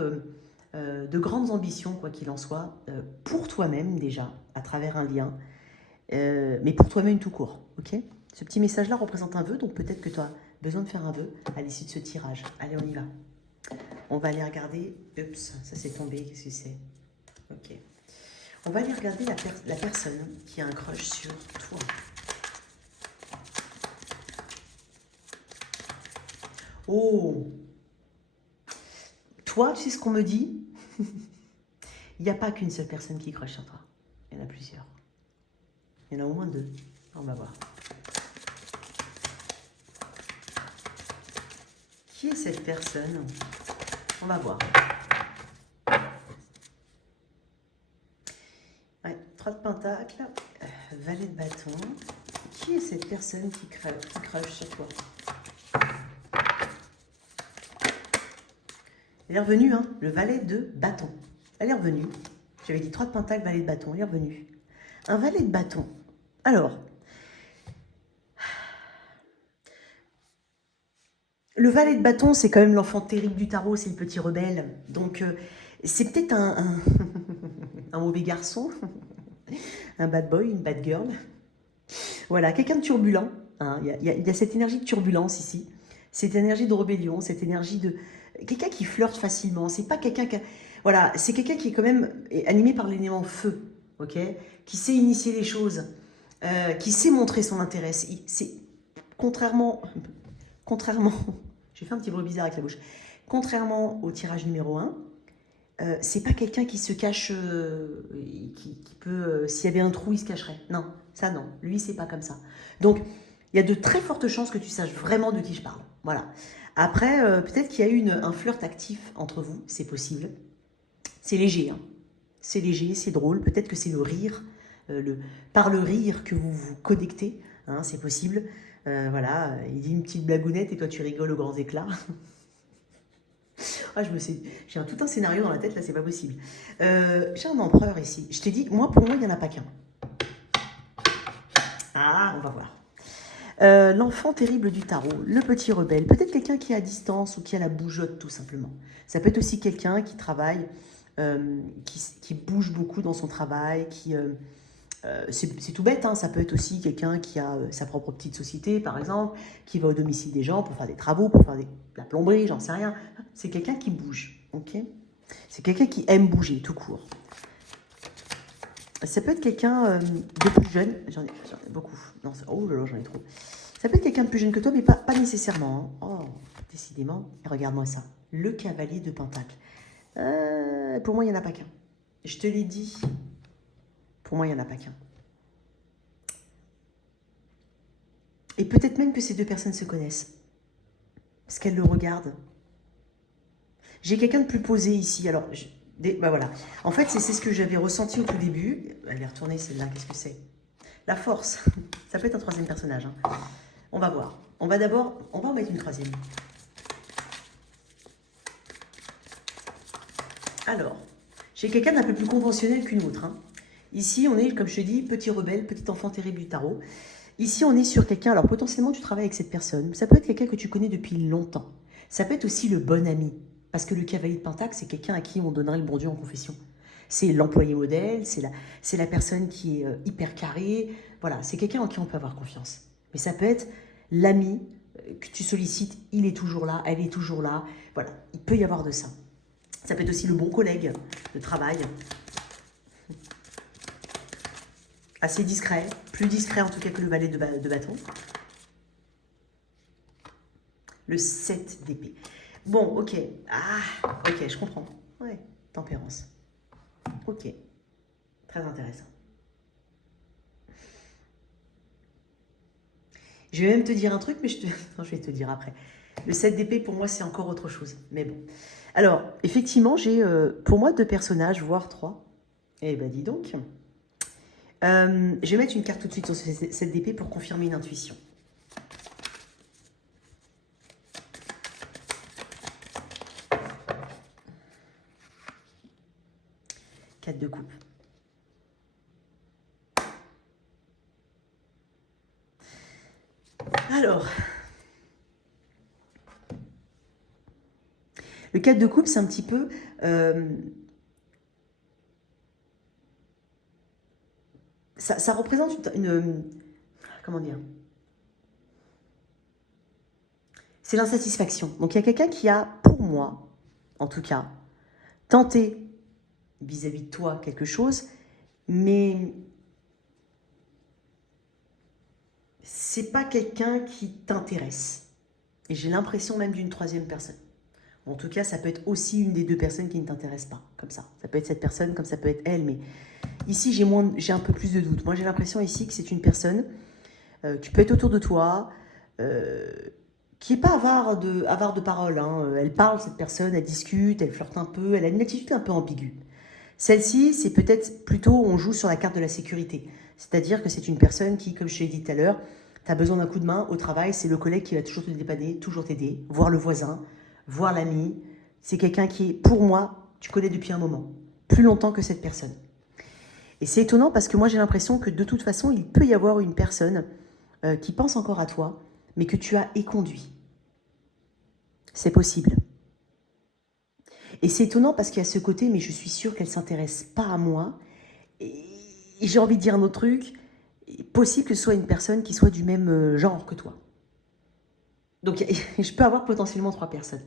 de grandes ambitions, quoi qu'il en soit, pour toi-même déjà, à travers un lien, mais pour toi-même tout court. Ok, ce petit message-là représente un vœu, donc peut-être que tu as besoin de faire un vœu à l'issue de ce tirage. Allez, on y va. On va aller regarder. Oups, ça s'est tombé, qu'est-ce que c'est? Ok. On va aller regarder la personne qui a un crush sur toi. Oh! Toi, tu sais ce qu'on me dit? Il n'y a pas qu'une seule personne qui crush sur toi. Il y en a plusieurs. Il y en a au moins 2. On va voir. Qui est cette personne? On va voir. Ouais, 3 de pentacles, valet de bâton. Qui est cette personne qui crush sur toi? Elle est revenue, hein, le valet de bâton. Elle est revenue. J'avais dit 3 de pentacles, valet de bâton. Elle est revenue. Un valet de bâton. Alors, Le valet de bâton, c'est quand même l'enfant terrible du tarot, c'est le petit rebelle. Donc, c'est peut-être un mauvais garçon, un bad boy, une bad girl. Voilà, quelqu'un de turbulent. Hein. Il y a cette énergie de turbulence ici, cette énergie de rébellion, cette énergie de... Quelqu'un qui flirte facilement, c'est pas quelqu'un qui... Voilà, c'est quelqu'un qui est quand même animé par l'élément feu, ok, qui sait initier les choses, qui sait montrer son intérêt. C'est contrairement... J'ai fait un petit bruit bizarre avec la bouche. Contrairement au tirage numéro 1, c'est pas quelqu'un qui se cache, qui peut, s'il y avait un trou, il se cacherait. Non, ça non. Lui, c'est pas comme ça. Donc, il y a de très fortes chances que tu saches vraiment de qui je parle. Voilà. Après, peut-être qu'il y a eu un flirt actif entre vous, c'est possible. C'est léger, hein. C'est léger, c'est drôle. Peut-être que c'est le rire, par le rire que vous vous connectez, hein, c'est possible. Voilà, il dit une petite blagounette et toi tu rigoles aux grands éclats. Ah, j'ai tout un scénario dans la tête, là, c'est pas possible. J'ai un empereur ici. Je t'ai dit, pour moi, il n'y en a pas qu'un. Ah, on va voir. L'enfant terrible du tarot, le petit rebelle, peut-être quelqu'un qui est à distance ou qui a la bougeotte, tout simplement. Ça peut être aussi quelqu'un qui travaille, qui bouge beaucoup dans son travail, c'est tout bête, hein, ça peut être aussi quelqu'un qui a sa propre petite société, par exemple, qui va au domicile des gens pour faire des travaux, pour faire la plomberie, j'en sais rien. C'est quelqu'un qui bouge, ok? C'est quelqu'un qui aime bouger, tout court. Ça peut être quelqu'un de plus jeune, j'en ai beaucoup, non, oh là là, j'en ai trop. Ça peut être quelqu'un de plus jeune que toi, mais pas nécessairement. Hein. Oh, décidément, regarde-moi ça, le cavalier de Pentacle. Pour moi, il n'y en a pas qu'un. Je te l'ai dit. Pour moi, il n'y en a pas qu'un. Et peut-être même que ces deux personnes se connaissent. Parce qu'elles le regardent. J'ai quelqu'un de plus posé ici. Alors, bah voilà. En fait, c'est ce que j'avais ressenti au tout début. Elle est retournée, celle-là. Qu'est-ce que c'est? La force. Ça peut être un troisième personnage. Hein. On va voir. On va en mettre une troisième. Alors, j'ai quelqu'un d'un peu plus conventionnel qu'une autre. Hein. Ici, on est, comme je te dis, petit rebelle, petit enfant terrible du tarot. Ici, on est sur quelqu'un, alors potentiellement, tu travailles avec cette personne. Ça peut être quelqu'un que tu connais depuis longtemps. Ça peut être aussi le bon ami. Parce que le cavalier de Pentacle, c'est quelqu'un à qui on donnerait le bon Dieu en confession. C'est l'employé modèle, c'est la personne qui est hyper carrée. Voilà, c'est quelqu'un en qui on peut avoir confiance. Mais ça peut être l'ami que tu sollicites, il est toujours là, elle est toujours là. Voilà, il peut y avoir de ça. Ça peut être aussi le bon collègue de travail. Assez discret, plus discret en tout cas que le valet de bâton. Le 7 d'épée. Bon, ok. Ah, ok, je comprends. Ouais, tempérance. Ok, très intéressant. Je vais même te dire un truc, mais non, je vais te dire après. Le 7 d'épée, pour moi, c'est encore autre chose. Mais bon. Alors, effectivement, j'ai pour moi 2 personnages, voire 3. Eh ben, dis donc. Je vais mettre une carte tout de suite sur ce 7 d'épée pour confirmer une intuition. Quatre de coupe. Alors, le 4 de coupe, c'est un petit peu... ça représente une... Comment dire? C'est l'insatisfaction. Donc, il y a quelqu'un qui a, pour moi, en tout cas, tenté vis-à-vis de toi quelque chose, mais c'est pas quelqu'un qui t'intéresse. Et j'ai l'impression même d'une troisième personne. En tout cas, ça peut être aussi une des 2 personnes qui ne t'intéressent pas, comme ça. Ça peut être cette personne, comme ça peut être elle, mais ici, j'ai un peu plus de doute. Moi, j'ai l'impression ici que c'est une personne qui peut être autour de toi, qui n'est pas avare de parole. Hein. Elle parle, cette personne, elle discute, elle flirte un peu, elle a une attitude un peu ambiguë. Celle-ci, c'est peut-être plutôt, on joue sur la carte de la sécurité. C'est-à-dire que c'est une personne qui, comme je l'ai dit tout à l'heure, tu as besoin d'un coup de main au travail, c'est le collègue qui va toujours te dépanner, toujours t'aider, voir le voisin, voir l'ami. C'est quelqu'un qui, pour moi, tu connais depuis un moment, plus longtemps que cette personne. Et c'est étonnant parce que moi, j'ai l'impression que de toute façon, il peut y avoir une personne qui pense encore à toi, mais que tu as éconduit. C'est possible. Et c'est étonnant parce qu'il y a ce côté, mais je suis sûre qu'elle ne s'intéresse pas à moi. Et j'ai envie de dire un autre truc. Possible que ce soit une personne qui soit du même genre que toi. Donc je peux avoir potentiellement 3 personnes.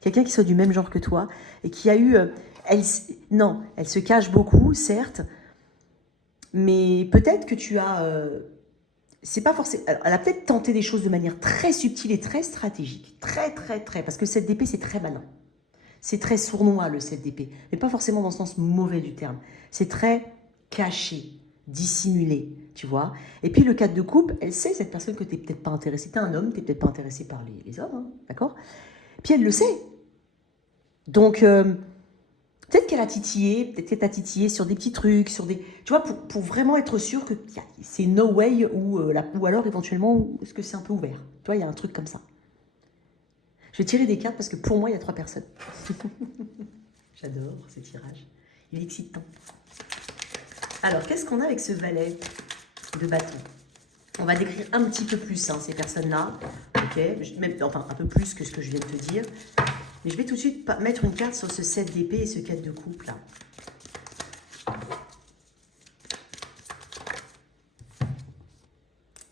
Quelqu'un qui soit du même genre que toi et qui a eu... non, elle se cache beaucoup, certes, mais peut-être que tu as... c'est pas forcément... Elle a peut-être tenté des choses de manière très subtile et très stratégique. Très, parce que 7 d'épée, c'est très malin. C'est très sournois, le 7 d'épée. Mais pas forcément dans le sens mauvais du terme. C'est très caché, dissimulé, tu vois. Et puis le 4 de coupe, elle sait, cette personne, que tu n'es peut-être pas intéressé. Tu es un homme, tu n'es peut-être pas intéressé par les hommes, hein, d'accord? Puis elle le sait. Donc, peut-être qu'elle a titillé, peut-être qu'elle t'a titillé sur des petits trucs, sur des... Tu vois, pour vraiment être sûr que c'est no way ou alors éventuellement, est-ce que c'est un peu ouvert? Tu vois, il y a un truc comme ça. Je vais tirer des cartes parce que pour moi, il y a 3 personnes. J'adore ce tirage. Il est excitant. Alors, qu'est-ce qu'on a avec ce valet de bâton? On va décrire un petit peu plus ces personnes-là. Ok, même, enfin, un peu plus que ce que je viens de te dire. Mais je vais tout de suite mettre une carte sur ce 7 d'épée et ce 4 de coupe là.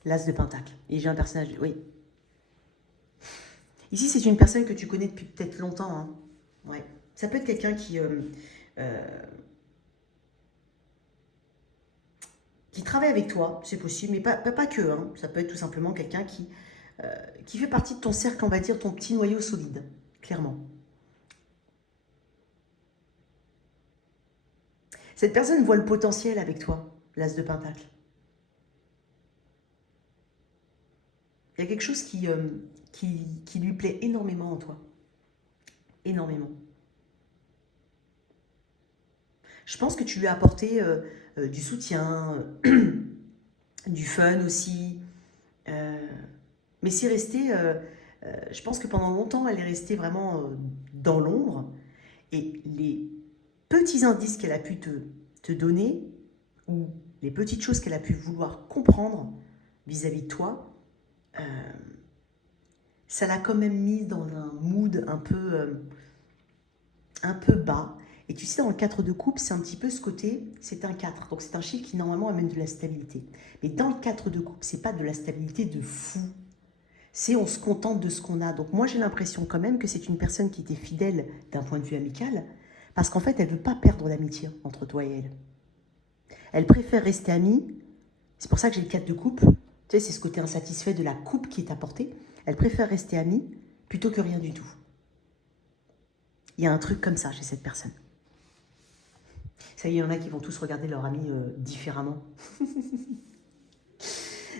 L'as de pentacle. Et j'ai un personnage... Oui. Ici, c'est une personne que tu connais depuis peut-être longtemps. Hein. Ouais. Ça peut être quelqu'un qui travaille avec toi, c'est possible, mais pas que. Hein. Ça peut être tout simplement quelqu'un qui fait partie de ton cercle, on va dire, ton petit noyau solide, clairement. Cette personne voit le potentiel avec toi, l'as de pentacle. Il y a quelque chose qui lui plaît énormément en toi. Énormément. Je pense que tu lui as apporté du soutien, du fun aussi. Mais c'est resté... je pense que pendant longtemps, elle est restée vraiment dans l'ombre. Et les petits indices qu'elle a pu te donner, ou les petites choses qu'elle a pu vouloir comprendre vis-à-vis de toi, ça l'a quand même mis dans un mood un peu bas. Et tu sais, dans le 4 de coupe, c'est un petit peu ce côté, c'est un 4. Donc c'est un chiffre qui normalement amène de la stabilité. Mais dans le 4 de coupe, c'est pas de la stabilité de fou. C'est on se contente de ce qu'on a. Donc moi, j'ai l'impression quand même que c'est une personne qui était fidèle d'un point de vue amical, parce qu'en fait, elle ne veut pas perdre l'amitié entre toi et elle. Elle préfère rester amie. C'est pour ça que j'ai le 4 de coupe. Tu sais, c'est ce côté insatisfait de la coupe qui est apportée. Elle préfère rester amie plutôt que rien du tout. Il y a un truc comme ça chez cette personne. Ça y est, il y en a qui vont tous regarder leur ami différemment.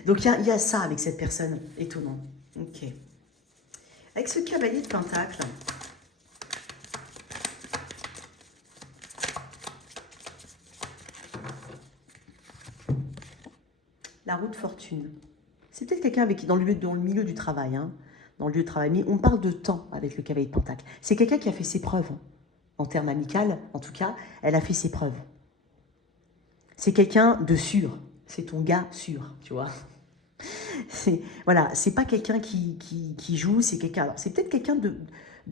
Donc il y a ça avec cette personne. Étonnant. Ok. Avec ce cavalier de pentacle, la roue de fortune. C'est peut-être quelqu'un avec qui, dans le milieu du travail, hein, dans le lieu de travail, mais on parle de temps avec le cavalier de pentacle. C'est quelqu'un qui a fait ses preuves. En termes amical, en tout cas, elle a fait ses preuves. C'est quelqu'un de sûr. C'est ton gars sûr, tu vois. Voilà, c'est pas quelqu'un qui joue, c'est quelqu'un... Alors, c'est peut-être quelqu'un de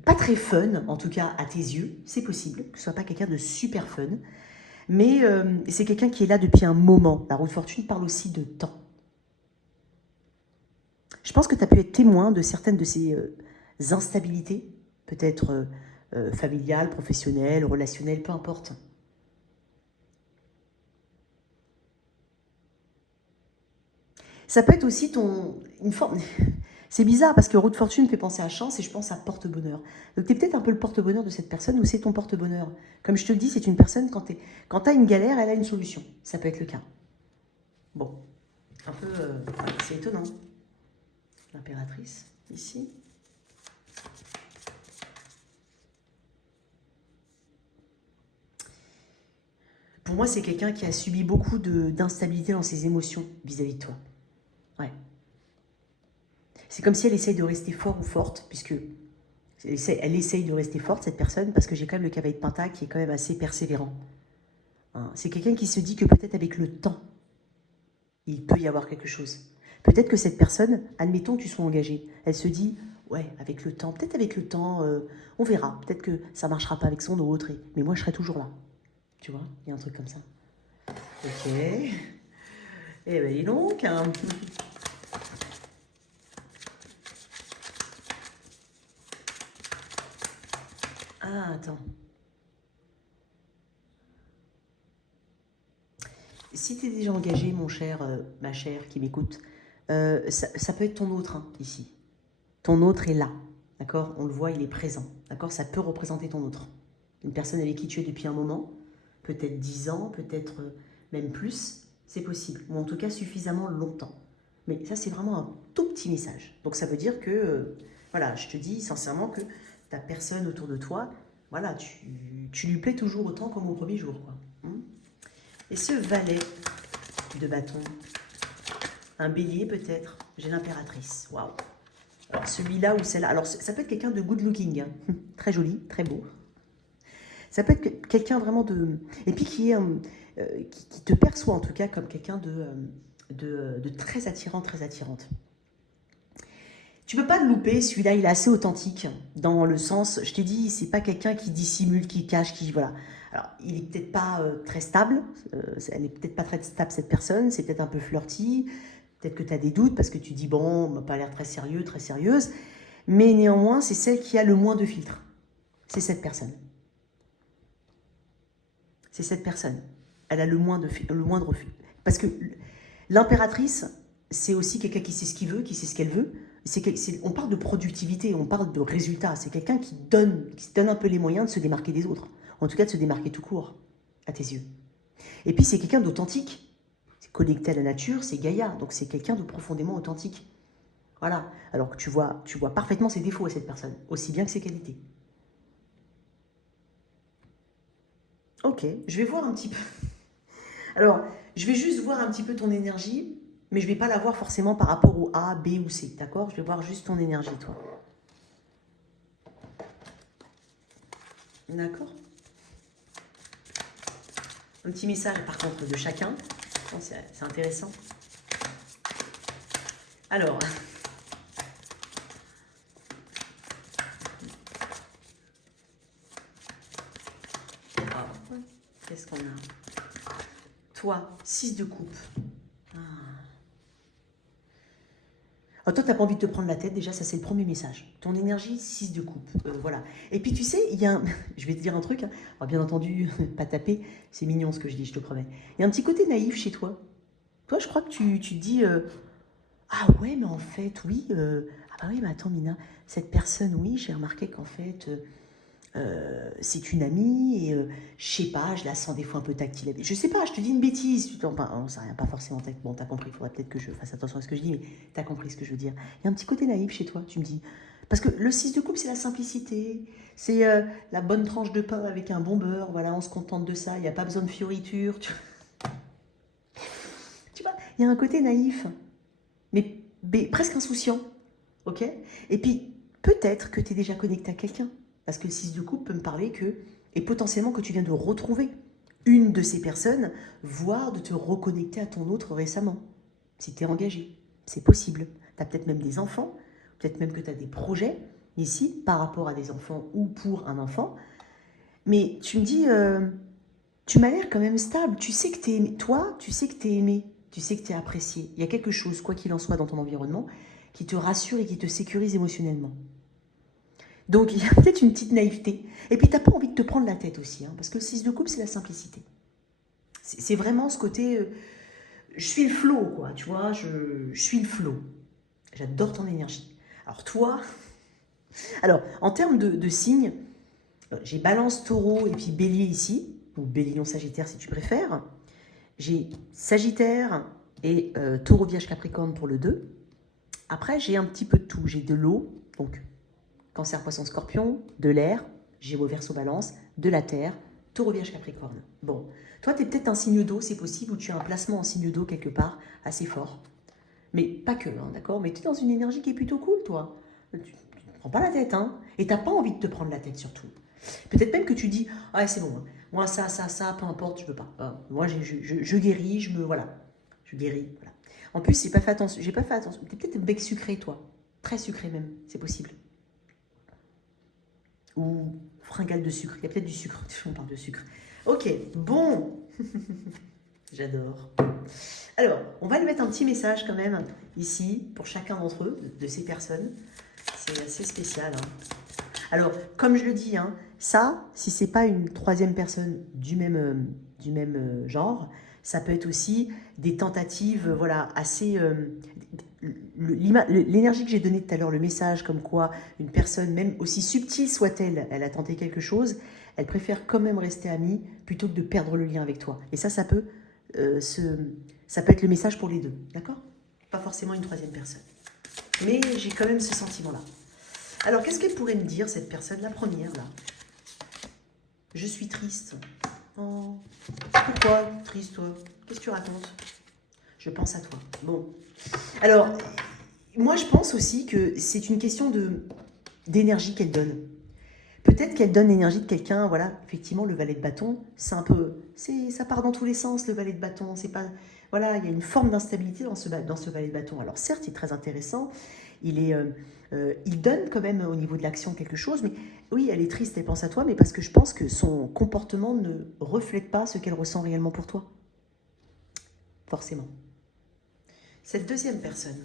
pas très fun, en tout cas à tes yeux, c'est possible, que ce soit pas quelqu'un de super fun, mais c'est quelqu'un qui est là depuis un moment. La roue de fortune parle aussi de temps. Je pense que tu as pu être témoin de certaines de ces instabilités, peut-être familiales, professionnelles, relationnelles, peu importe. Ça peut être aussi une forme... C'est bizarre parce que roue de fortune fait penser à chance et je pense à porte-bonheur. Donc tu es peut-être un peu le porte-bonheur de cette personne ou c'est ton porte-bonheur. Comme je te le dis, c'est une personne, quand tu as une galère, elle a une solution. Ça peut être le cas. Bon, un peu... ouais, c'est étonnant. L'impératrice, ici. Pour moi, c'est quelqu'un qui a subi beaucoup d'instabilité dans ses émotions vis-à-vis de toi. Ouais. C'est comme si elle essaye de rester fort ou forte, puisque elle essaye de rester forte, cette personne, parce que j'ai quand même le cavalier de pentacle qui est quand même assez persévérant. Hein, c'est quelqu'un qui se dit que peut-être avec le temps, il peut y avoir quelque chose. Peut-être que cette personne, admettons que tu sois engagé, elle se dit, Ouais, avec le temps, peut-être avec le temps, on verra. Peut-être que ça marchera pas avec son autre, mais moi je serai toujours là. Tu vois, il y a un truc comme ça. Ok. Eh ben dis donc, hein. Ah, attends. Si tu es déjà engagé, mon cher, ma chère qui m'écoute, ça peut être ton autre hein, ici. Ton autre est là, d'accord? On le voit, il est présent, d'accord? Ça peut représenter ton autre. Une personne avec qui tu es depuis un moment, peut-être 10 ans, peut-être même plus, c'est possible. Ou en tout cas suffisamment longtemps. Mais ça, c'est vraiment un tout petit message. Donc ça veut dire que, voilà, je te dis sincèrement que ta personne autour de toi, voilà, tu lui plais toujours autant comme au premier jour, quoi. Et ce valet de bâton, un bélier peut-être, j'ai l'impératrice, waouh. Alors celui-là ou celle-là, alors ça peut être quelqu'un de good looking, hein. Très joli, très beau. Ça peut être quelqu'un vraiment de... Et puis qui, est, qui te perçoit en tout cas comme quelqu'un de très attirant, très attirante. Tu peux pas le louper, celui-là il est assez authentique, dans le sens, je t'ai dit, c'est pas quelqu'un qui dissimule, qui cache, qui... Voilà. Alors, il est peut-être pas très stable, elle est peut-être pas très stable cette personne, c'est peut-être un peu flirty, peut-être que tu as des doutes parce que tu dis, bon, on m'a pas l'air très sérieux, très sérieuse, mais néanmoins, c'est celle qui a le moins de filtres. C'est cette personne. C'est cette personne. Elle a le moindre refus. Parce que l'impératrice, c'est aussi quelqu'un qui sait ce qu'il veut, qui sait ce qu'elle veut. On parle de productivité, on parle de résultat. C'est quelqu'un qui se donne un peu les moyens de se démarquer des autres. En tout cas, de se démarquer tout court, à tes yeux. Et puis, c'est quelqu'un d'authentique. C'est connecté à la nature, c'est Gaïa. Donc, c'est quelqu'un de profondément authentique. Voilà. Alors que tu vois parfaitement ses défauts à cette personne, aussi bien que ses qualités. Ok, je vais voir un petit peu. Alors, je vais juste voir un petit peu ton énergie, mais je ne vais pas la voir forcément par rapport au A, B ou C, d'accord? Je vais voir juste ton énergie, toi. D'accord? Un petit message, par contre, de chacun. C'est intéressant. Alors, qu'est-ce qu'on a? Toi, 6 de coupe. Alors toi, tu n'as pas envie de te prendre la tête, déjà, ça c'est le premier message. Ton énergie, 6 de coupe, voilà. Et puis tu sais, il y a un... je vais te dire un truc, hein. Alors, bien entendu, pas taper, c'est mignon ce que je dis, je te promets. Il y a un petit côté naïf chez toi. Toi, je crois que tu te dis, ah ouais, mais en fait, oui, ah bah oui, mais attends, Mina, cette personne, oui, j'ai remarqué qu'en fait, c'est une amie, et je sais pas, je la sens des fois un peu tactile. Je sais pas, je te dis une bêtise, enfin, on sait rien, pas forcément tactile. Bon, t'as compris, il faudrait peut-être que je fasse attention à ce que je dis, mais t'as compris ce que je veux dire. Il y a un petit côté naïf chez toi, tu me dis. Parce que le 6 de coupe, c'est la simplicité, c'est la bonne tranche de pain avec un bon beurre, voilà, on se contente de ça, il n'y a pas besoin de fioritures. Tu vois, il y a un côté naïf, mais presque insouciant, ok? Et puis, peut-être que tu es déjà connecté à quelqu'un. Parce que le 6 de coupe peut me parler que, et potentiellement que tu viens de retrouver une de ces personnes, voire de te reconnecter à ton autre récemment, si tu es engagé. C'est possible. Tu as peut-être même des enfants, peut-être même que tu as des projets ici par rapport à des enfants ou pour un enfant. Mais tu me dis, tu m'as l'air quand même stable. Tu sais que tu es aimé. Toi, tu sais que tu es aimé. Tu sais que tu es apprécié. Il y a quelque chose, quoi qu'il en soit, dans ton environnement qui te rassure et qui te sécurise émotionnellement. Donc, il y a peut-être une petite naïveté. Et puis, tu n'as pas envie de te prendre la tête aussi, hein, parce que le 6 de coupe, c'est la simplicité. C'est vraiment ce côté... je suis le flow, quoi, tu vois, je suis le flow. J'adore ton énergie. Alors, toi... Alors, en termes de signes, j'ai Balance, Taureau et puis Bélier ici, ou Bélier, Lion, Sagittaire, si tu préfères. J'ai Sagittaire et Taureau, Vierge, Capricorne pour le 2. Après, j'ai un petit peu de tout. J'ai de l'eau, donc... Cancer, Poisson, Scorpion, de l'air, Gémeaux, Verseau, Balance, de la terre, Taureau, Vierge, Capricorne. Bon, toi, tu es peut-être un signe d'eau, c'est possible, ou tu as un placement en signe d'eau quelque part, assez fort. Mais pas que, hein, d'accord? Mais tu es dans une énergie qui est plutôt cool, toi. Tu ne te prends pas la tête, hein? Et tu n'as pas envie de te prendre la tête, surtout. Peut-être même que tu dis, ah, c'est bon, hein. Moi, ça, peu importe, je veux pas. Moi, je guéris, voilà. Je guéris, voilà. En plus, j'ai pas fait attention. Tu es peut-être un bec sucré, toi. Très sucré même, c'est possible. Ou fringale de sucre, il y a peut-être du sucre, on parle de sucre. Ok, bon. J'adore. Alors, on va lui mettre un petit message quand même, ici, pour chacun d'entre eux, de ces personnes. C'est assez spécial. Alors, comme je le dis, ça, si c'est pas une troisième personne du même genre, ça peut être aussi des tentatives, voilà, assez... l'énergie que j'ai donnée tout à l'heure, le message comme quoi une personne, même aussi subtile soit-elle, elle a tenté quelque chose, elle préfère quand même rester amie plutôt que de perdre le lien avec toi. Et ça peut être le message pour les deux, d'accord? Pas forcément une troisième personne. Mais j'ai quand même ce sentiment-là. Alors, qu'est-ce qu'elle pourrait me dire, cette personne, la première, là? Je suis triste. Oh, pourquoi triste, toi? Qu'est-ce que tu racontes? Je pense à toi. Bon. Alors, moi, je pense aussi que c'est une question d'énergie qu'elle donne. Peut-être qu'elle donne l'énergie de quelqu'un, voilà, effectivement, le valet de bâton, c'est un peu... ça part dans tous les sens, le valet de bâton. C'est pas... Voilà, il y a une forme d'instabilité dans ce valet de bâton. Alors, certes, il est très intéressant. Il donne quand même au niveau de l'action quelque chose, mais oui, elle est triste, elle pense à toi, mais parce que je pense que son comportement ne reflète pas ce qu'elle ressent réellement pour toi. Forcément. Cette deuxième personne.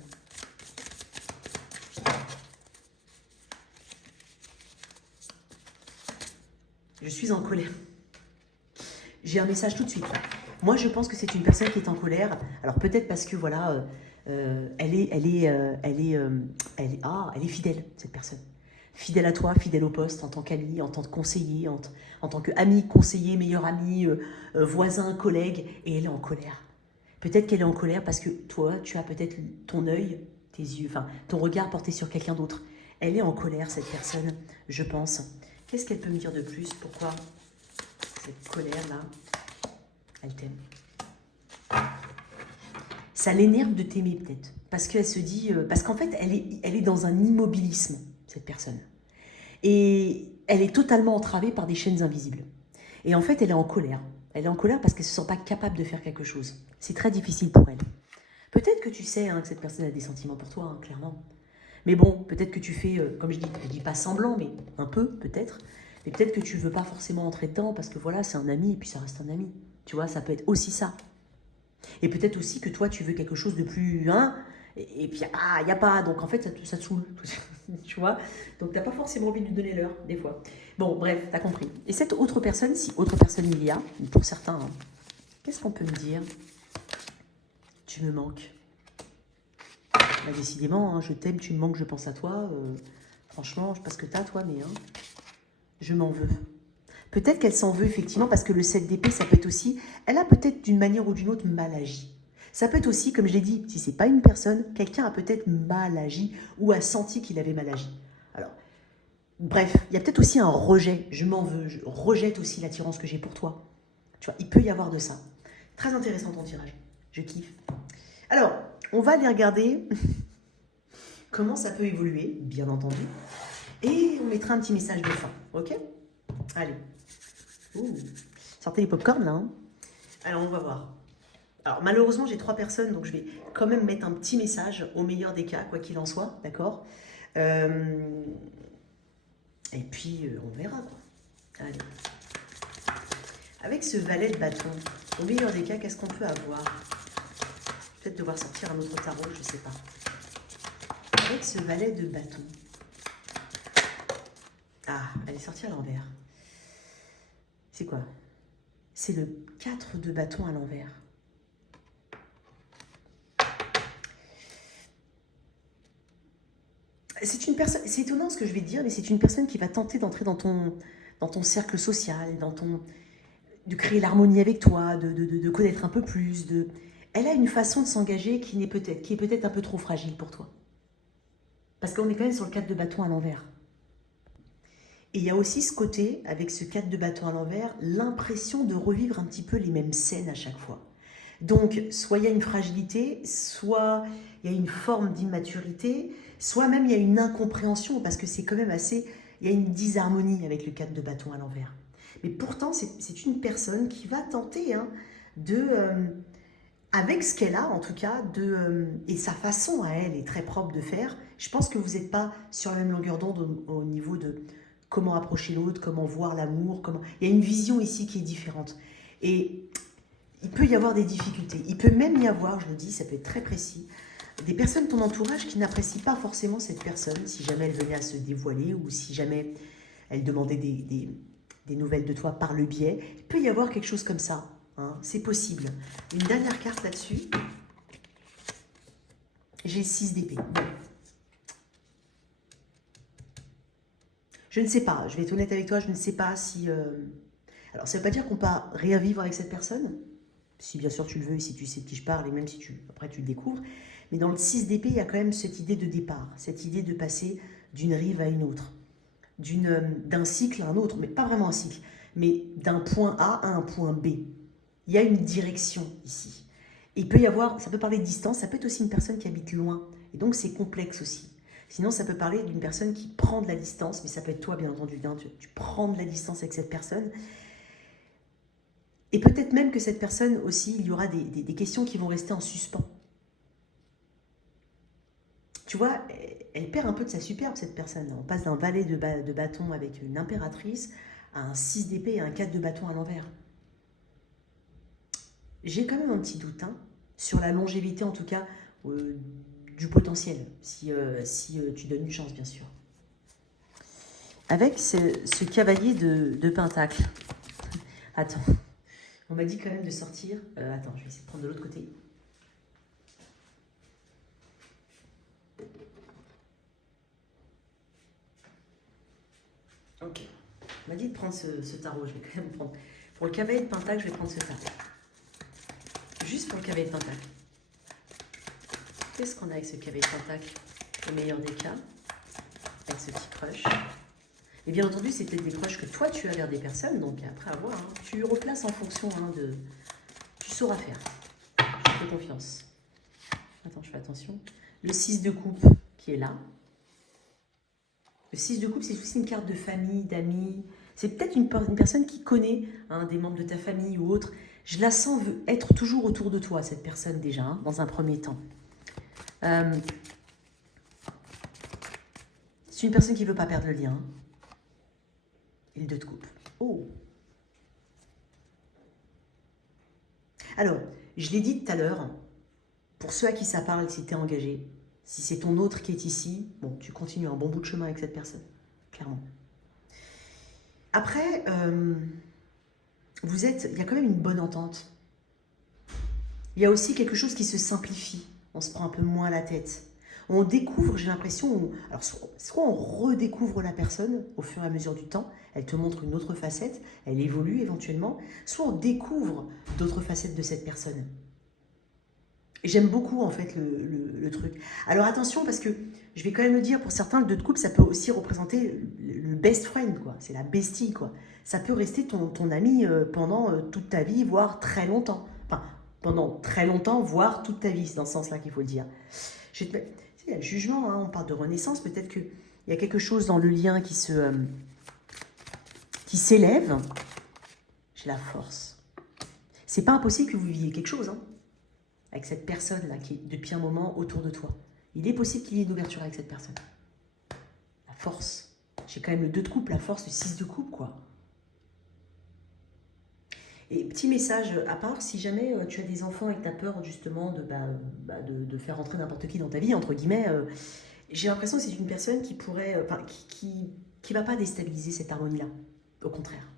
Je suis en colère. J'ai un message tout de suite. Moi, je pense que c'est une personne qui est en colère. Alors peut-être parce que voilà, elle est fidèle, cette personne. Fidèle à toi, fidèle au poste, en tant qu'ami, en tant que conseiller, en tant qu'ami, conseiller, meilleur ami, voisin, collègue, et elle est en colère. Peut-être qu'elle est en colère parce que toi, tu as peut-être ton œil, tes yeux, enfin, ton regard porté sur quelqu'un d'autre. Elle est en colère, cette personne, je pense. Qu'est-ce qu'elle peut me dire de plus? Pourquoi cette colère-là, elle t'aime? Ça l'énerve de t'aimer peut-être. Parce qu'elle se dit... parce qu'en fait, elle est dans un immobilisme, cette personne. Et elle est totalement entravée par des chaînes invisibles. Et en fait, elle est en colère. Elle est en colère parce qu'elle ne se sent pas capable de faire quelque chose. C'est très difficile pour elle. Peut-être que tu sais que cette personne a des sentiments pour toi, clairement. Mais bon, peut-être que tu fais, comme je dis pas semblant, mais un peu, peut-être. Mais peut-être que tu veux pas forcément entrer dedans parce que voilà, c'est un ami et puis ça reste un ami. Tu vois, ça peut être aussi ça. Et peut-être aussi que toi, tu veux quelque chose de plus... et puis, il n'y a pas. Donc, en fait, ça te saoule. Tu vois? Donc, tu n'as pas forcément envie de lui donner l'heure, des fois. Bon, bref, tu as compris. Et cette autre personne, si autre personne il y a, pour certains, qu'est-ce qu'on peut me dire? Tu me manques. Bah, décidément, je t'aime, tu me manques, je pense à toi. Franchement, je sais pas ce que tu as, toi, mais je m'en veux. Peut-être qu'elle s'en veut, effectivement, parce que le 7 d'épée, ça peut être aussi... Elle a peut-être d'une manière ou d'une autre mal agi. Ça peut être aussi, comme je l'ai dit, si ce n'est pas une personne, quelqu'un a peut-être mal agi ou a senti qu'il avait mal agi. Alors, bref, il y a peut-être aussi un rejet. Je m'en veux, je rejette aussi l'attirance que j'ai pour toi. Tu vois, il peut y avoir de ça. Très intéressant ton tirage. Je kiffe. Alors, on va aller regarder comment ça peut évoluer, bien entendu. Et on mettra un petit message de fin, ok? Allez. Ouh. Sortez les pop-corn là. Alors, on va voir. Alors, malheureusement, j'ai 3 personnes, donc je vais quand même mettre un petit message au meilleur des cas, quoi qu'il en soit, d'accord? Et puis, on verra, quoi. Allez. Avec ce valet de bâton, au meilleur des cas, qu'est-ce qu'on peut avoir? Peut-être devoir sortir un autre tarot, je ne sais pas. Avec ce valet de bâton. Ah, elle est sortie à l'envers. C'est quoi? C'est le 4 de bâton à l'envers. C'est une personne, c'est étonnant ce que je vais te dire, mais c'est une personne qui va tenter d'entrer dans ton cercle social, de créer l'harmonie avec toi, de connaître un peu plus. Elle a une façon de s'engager qui est peut-être un peu trop fragile pour toi. Parce qu'on est quand même sur le 4 de bâton à l'envers. Et il y a aussi ce côté, avec ce 4 de bâton à l'envers, l'impression de revivre un petit peu les mêmes scènes à chaque fois. Donc, soit il y a une fragilité, soit il y a une forme d'immaturité, soit même il y a une incompréhension, parce que c'est quand même assez... Il y a une disharmonie avec le 4 de bâton à l'envers. Mais pourtant, c'est une personne qui va tenter de avec ce qu'elle a, en tout cas, et sa façon à elle est très propre de faire, je pense que vous n'êtes pas sur la même longueur d'onde au niveau de comment approcher l'autre, comment voir l'amour, comment... Il y a une vision ici qui est différente. Et il peut y avoir des difficultés. Il peut même y avoir, je le dis, ça peut être très précis, des personnes de ton entourage qui n'apprécient pas forcément cette personne, si jamais elle venait à se dévoiler ou si jamais elle demandait des nouvelles de toi par le biais. Il peut y avoir quelque chose comme ça. Hein, c'est possible. Une dernière carte là-dessus. J'ai le 6 d'épée. Bon. Je ne sais pas, je vais être honnête avec toi, je ne sais pas si... Alors, ça ne veut pas dire qu'on peut réavivre avec cette personne, si bien sûr tu le veux et si tu sais de qui je parle, et même si après tu le découvres. Mais dans le 6 d'épée, il y a quand même cette idée de départ, cette idée de passer d'une rive à une autre, d'un cycle à un autre, mais pas vraiment un cycle, mais d'un point A à un point B. Il y a une direction ici. Et il peut y avoir, ça peut parler de distance, ça peut être aussi une personne qui habite loin. Et donc c'est complexe aussi. Sinon ça peut parler d'une personne qui prend de la distance, mais ça peut être toi bien entendu, hein, tu prends de la distance avec cette personne. Et peut-être même que cette personne aussi, il y aura des questions qui vont rester en suspens. Tu vois, elle perd un peu de sa superbe cette personne. On passe d'un valet de bâton avec une impératrice à un 6 d'épée et un 4 de bâton à l'envers. J'ai quand même un petit doute hein, sur la longévité, en tout cas, du potentiel, si tu donnes une chance, bien sûr. Avec ce cavalier de pentacle. Attends, on m'a dit quand même de sortir. Attends, je vais essayer de prendre de l'autre côté. Ok, on m'a dit de prendre ce tarot, je vais quand même prendre. Pour le cavalier de pentacle, je vais prendre ce tarot. Juste pour le cavalier de pentacle. Qu'est-ce qu'on a avec ce cavalier de pentacle? Au meilleur des cas, avec ce petit crush. Et bien entendu, c'est peut-être des crushs que toi tu as vers des personnes, donc après avoir, hein, tu replaces en fonction de... Tu sauras faire. Je te fais confiance. Attends, je fais attention. Le 6 de coupe qui est là. Le 6 de coupe, c'est aussi une carte de famille, d'amis. C'est peut-être une personne qui connaît hein, des membres de ta famille ou autre. Je la sens veut être toujours autour de toi, cette personne déjà, hein, dans un premier temps. C'est une personne qui ne veut pas perdre le lien. Et le 2 de coupe. Oh! Alors, je l'ai dit tout à l'heure, pour ceux à qui ça parle, si tu es engagé, si c'est ton autre qui est ici, bon, tu continues un bon bout de chemin avec cette personne, clairement. Après, il y a quand même une bonne entente. Il y a aussi quelque chose qui se simplifie. On se prend un peu moins la tête. On découvre, j'ai l'impression, alors soit on redécouvre la personne au fur et à mesure du temps, elle te montre une autre facette, elle évolue éventuellement, soit on découvre d'autres facettes de cette personne. Et j'aime beaucoup en fait le truc. Alors attention parce que, je vais quand même le dire, pour certains, le 2 de coupe, ça peut aussi représenter le best friend, quoi. C'est la bestie, quoi. Ça peut rester ton ami pendant toute ta vie, voire très longtemps. Enfin, pendant très longtemps, voire toute ta vie, c'est dans ce sens-là qu'il faut le dire. Je vais te mettre... Il y a le jugement, hein, on parle de renaissance, peut-être qu'il y a quelque chose dans le lien qui s'élève. J'ai la force. C'est pas impossible que vous viviez quelque chose, hein, avec cette personne-là qui est depuis un moment autour de toi. Il est possible qu'il y ait une ouverture avec cette personne. La force. J'ai quand même le 2 de coupe, la force, le 6 de coupe, quoi. Et petit message à part, si jamais tu as des enfants et que tu as peur justement de faire rentrer n'importe qui dans ta vie, entre guillemets, j'ai l'impression que c'est une personne qui pourrait, qui va pas déstabiliser cette harmonie-là. Au contraire,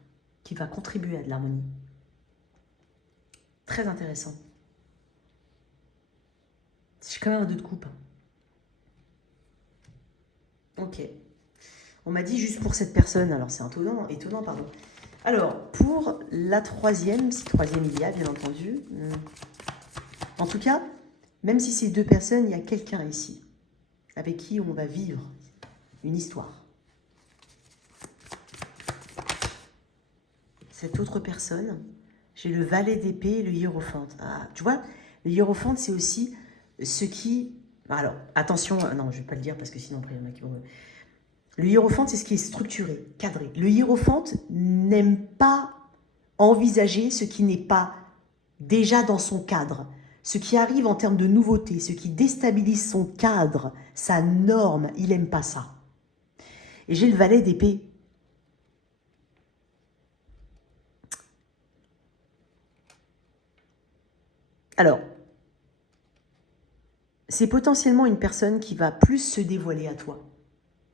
qui va contribuer à de l'harmonie. Très intéressant. J'ai quand même un 2 de coupe. Ok. On m'a dit juste pour cette personne, alors c'est étonnant, pardon. Alors, pour la troisième, si troisième il y a, bien entendu. En tout cas, même si c'est 2 personnes, il y a quelqu'un ici avec qui on va vivre une histoire. Cette autre personne, j'ai le valet d'épée et le hiérophante. Ah, tu vois, le hiérophante, c'est aussi ce qui... Alors, attention, non, je ne vais pas le dire parce que sinon, après, il y en a qui vont... Le hiérophante, c'est ce qui est structuré, cadré. Le hiérophante n'aime pas envisager ce qui n'est pas déjà dans son cadre. ce qui arrive en termes de nouveauté, ce qui déstabilise son cadre, sa norme, il n'aime pas ça. Et j'ai le valet d'épée. Alors, c'est potentiellement une personne qui va plus se dévoiler à toi.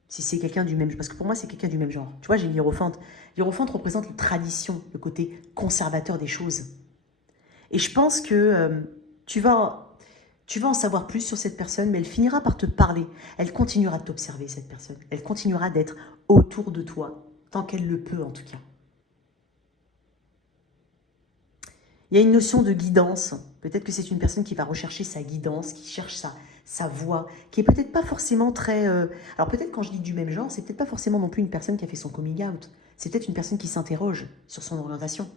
Si c'est quelqu'un du même genre. Parce que pour moi, c'est quelqu'un du même genre. Tu vois, j'ai l'hiérophante. L'hiérophante représente la tradition, le côté conservateur des choses. Et je pense que tu vas en savoir plus sur cette personne, mais elle finira par te parler. Elle continuera de t'observer, cette personne. Elle continuera d'être autour de toi, tant qu'elle le peut en tout cas. Il y a une notion de guidance. Peut-être que c'est une personne qui va rechercher sa guidance, qui cherche sa voie, qui est peut-être pas forcément très... Alors peut-être quand je dis du même genre, c'est peut-être pas forcément non plus une personne qui a fait son coming out. C'est peut-être une personne qui s'interroge sur son orientation.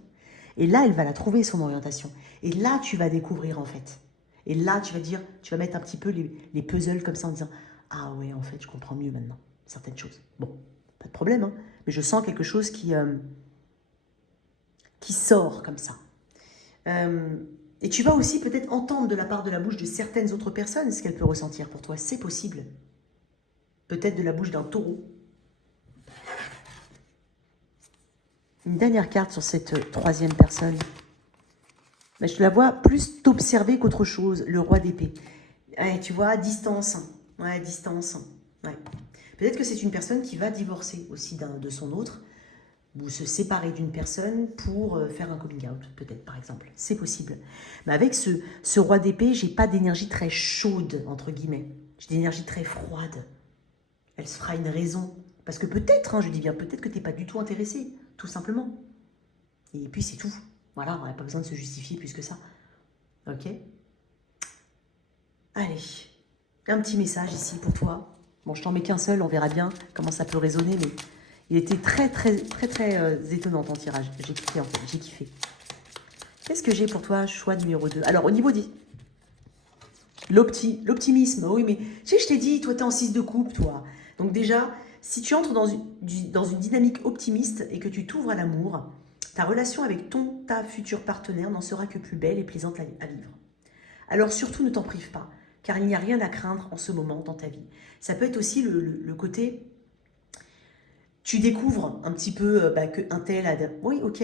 Et là, elle va la trouver, son orientation. Et là, tu vas découvrir en fait. Et là, tu vas mettre un petit peu les puzzles comme ça en disant « Ah ouais, en fait, je comprends mieux maintenant certaines choses. » Bon, pas de problème, hein, mais je sens quelque chose qui sort comme ça. Et tu vas aussi peut-être entendre de la part de la bouche de certaines autres personnes ce qu'elle peut ressentir pour toi. C'est possible. Peut-être de la bouche d'un taureau. Une dernière carte sur cette troisième personne. Mais je te la vois plus t'observer qu'autre chose. Le roi d'épée. Ouais, tu vois, distance. Ouais, distance. Ouais. Peut-être que c'est une personne qui va divorcer aussi de son autre. Ou se séparer d'une personne pour faire un coming out, peut-être, par exemple. C'est possible. Mais avec ce roi d'épée, j'ai pas d'énergie très chaude, entre guillemets. J'ai d'énergie très froide. Elle se fera une raison. Parce que peut-être, hein, je dis bien peut-être que tu n'es pas du tout intéressé, tout simplement. Et puis c'est tout. Voilà, on n'a pas besoin de se justifier plus que ça. Ok? Allez, un petit message ici pour toi. Bon, je t'en mets qu'un seul, on verra bien comment ça peut résonner, mais... Il était très étonnant ton tirage. J'ai kiffé en fait, j'ai kiffé. Qu'est-ce que j'ai pour toi, choix numéro 2? Alors au niveau de l'optimisme, oui mais tu sais, je t'ai dit, toi t'es en 6 de coupe, toi. Donc déjà, si tu entres dans une dynamique optimiste et que tu t'ouvres à l'amour, ta relation avec ta futur partenaire n'en sera que plus belle et plaisante à vivre. Alors surtout ne t'en prive pas, car il n'y a rien à craindre en ce moment dans ta vie. Ça peut être aussi le côté... Tu découvres un petit peu qu'un tel a... Oui, ok.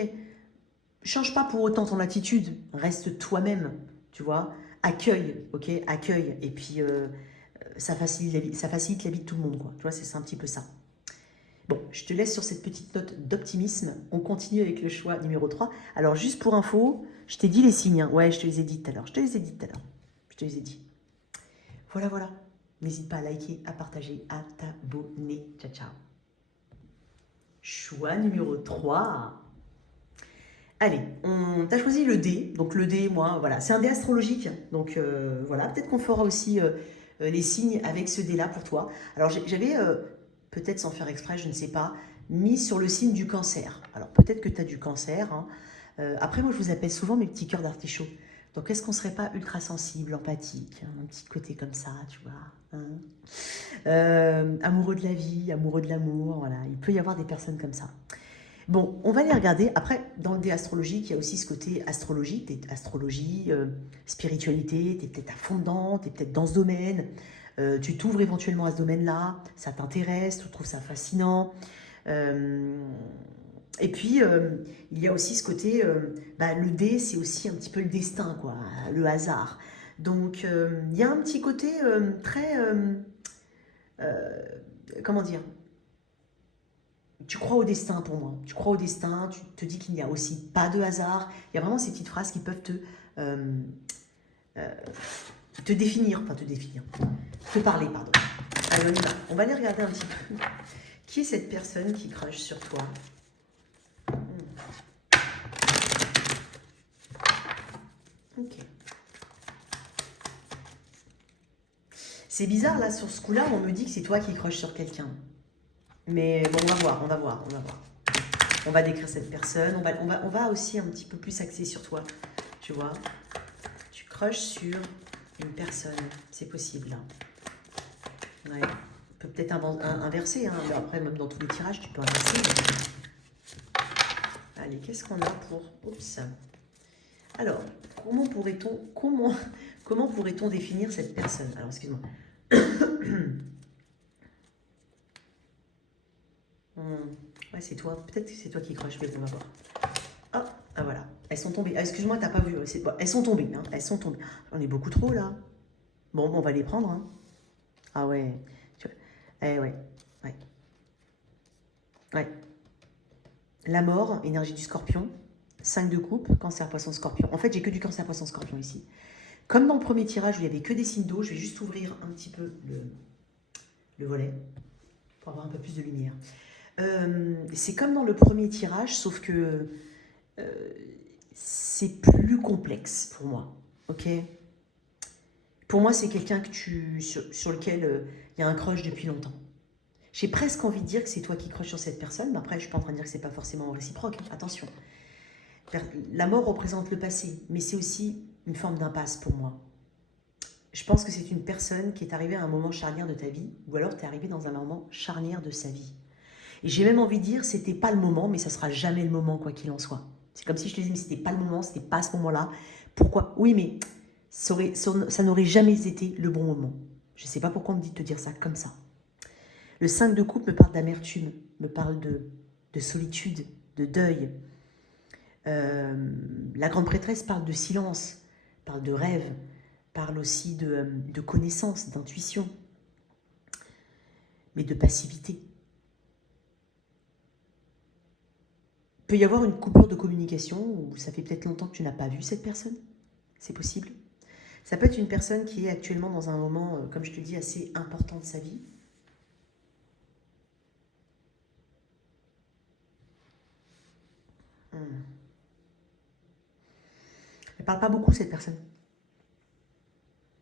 Change pas pour autant ton attitude. Reste toi-même, tu vois. Accueille, ok. Accueille. Et puis, ça facilite la vie de tout le monde, quoi. Tu vois, c'est un petit peu ça. Bon, je te laisse sur cette petite note d'optimisme. On continue avec le choix numéro 3. Alors, juste pour info, je t'ai dit les signes. Hein. Ouais, je te les ai dit tout à l'heure. Je te les ai dit. Voilà. N'hésite pas à liker, à partager, à t'abonner. Ciao, ciao. Choix numéro 3. Allez, on t'a choisi le dé. Donc le dé, moi, voilà, c'est un dé astrologique. Donc voilà, peut-être qu'on fera aussi les signes avec ce dé-là pour toi. Alors j'avais, peut-être sans faire exprès, je ne sais pas, mis sur le signe du cancer. Alors peut-être que tu as du cancer. Hein. Après, moi, je vous appelle souvent mes petits cœurs d'artichaut. Donc est-ce qu'on ne serait pas ultra sensible, empathique, hein, un petit côté comme ça, tu vois hein amoureux de la vie, amoureux de l'amour, voilà. Il peut y avoir des personnes comme ça. Bon, on va les regarder. Après, dans le dé astrologique, il y a aussi ce côté astrologie, spiritualité, tu es peut-être à fond dedans, tu es peut-être dans ce domaine, tu t'ouvres éventuellement à ce domaine-là, ça t'intéresse, tu trouves ça fascinant. Et puis, il y a aussi ce côté, le dé, c'est aussi un petit peu le destin, quoi, le hasard. Donc, il y a un petit côté très... comment dire? Tu crois au destin pour moi. Tu crois au destin, tu te dis qu'il n'y a aussi pas de hasard. Il y a vraiment ces petites phrases qui peuvent te définir, te parler, pardon. Allez, on y va. On va aller regarder un petit peu. Qui est cette personne qui crush sur toi? Ok. C'est bizarre, là, sur ce coup-là, on me dit que c'est toi qui crush sur quelqu'un. Mais bon, on va voir. On va décrire cette personne, on va aussi un petit peu plus axer sur toi, tu vois. Tu crushes sur une personne, c'est possible. Hein. Ouais. Tu peux peut-être inverser, hein. Après, même dans tous les tirages, tu peux inverser. Allez, qu'est-ce qu'on a pour... Oups. Alors, comment pourrait-on définir cette personne? Alors, excuse-moi. Ouais, c'est toi. Peut-être que c'est toi qui croches, mais on va voir. Ah, voilà. Elles sont tombées. Ah, excuse-moi, t'as pas vu. Bon, elles sont tombées. Hein. Elles sont tombées. On est beaucoup trop, là. Bon, on va les prendre. Hein. Ah ouais. Eh ouais. Ouais. Ouais. La mort, énergie du scorpion. 5 de coupe, cancer, poisson, scorpion. En fait, j'ai que du cancer, poisson, scorpion ici. Comme dans le premier tirage où il n'y avait que des signes d'eau, je vais juste ouvrir un petit peu le volet pour avoir un peu plus de lumière. C'est comme dans le premier tirage, sauf que c'est plus complexe pour moi. Ok? Pour moi, c'est quelqu'un que sur lequel il y a un crush depuis longtemps. J'ai presque envie de dire que c'est toi qui crushes sur cette personne, mais après, je ne suis pas en train de dire que c'est pas forcément réciproque. Hein, attention. La mort représente le passé, mais c'est aussi une forme d'impasse pour moi. Je pense que c'est une personne qui est arrivée à un moment charnière de ta vie, ou alors tu es arrivé dans un moment charnière de sa vie. Et j'ai même envie de dire, c'était pas le moment, mais ça sera jamais le moment, quoi qu'il en soit. C'est comme si je te disais, mais c'était pas le moment, c'était pas à ce moment-là. Pourquoi? Oui, mais ça n'aurait jamais été le bon moment. Je sais pas pourquoi on me dit de te dire ça comme ça. Le 5 de coupe me parle d'amertume, me parle de solitude, de deuil. La grande prêtresse parle de silence, parle de rêve, parle aussi de connaissance, d'intuition, mais de passivité. Il peut y avoir une coupure de communication où ça fait peut-être longtemps que tu n'as pas vu cette personne. C'est possible. Ça peut être une personne qui est actuellement dans un moment, comme je te dis, assez important de sa vie. Elle ne parle pas beaucoup, cette personne.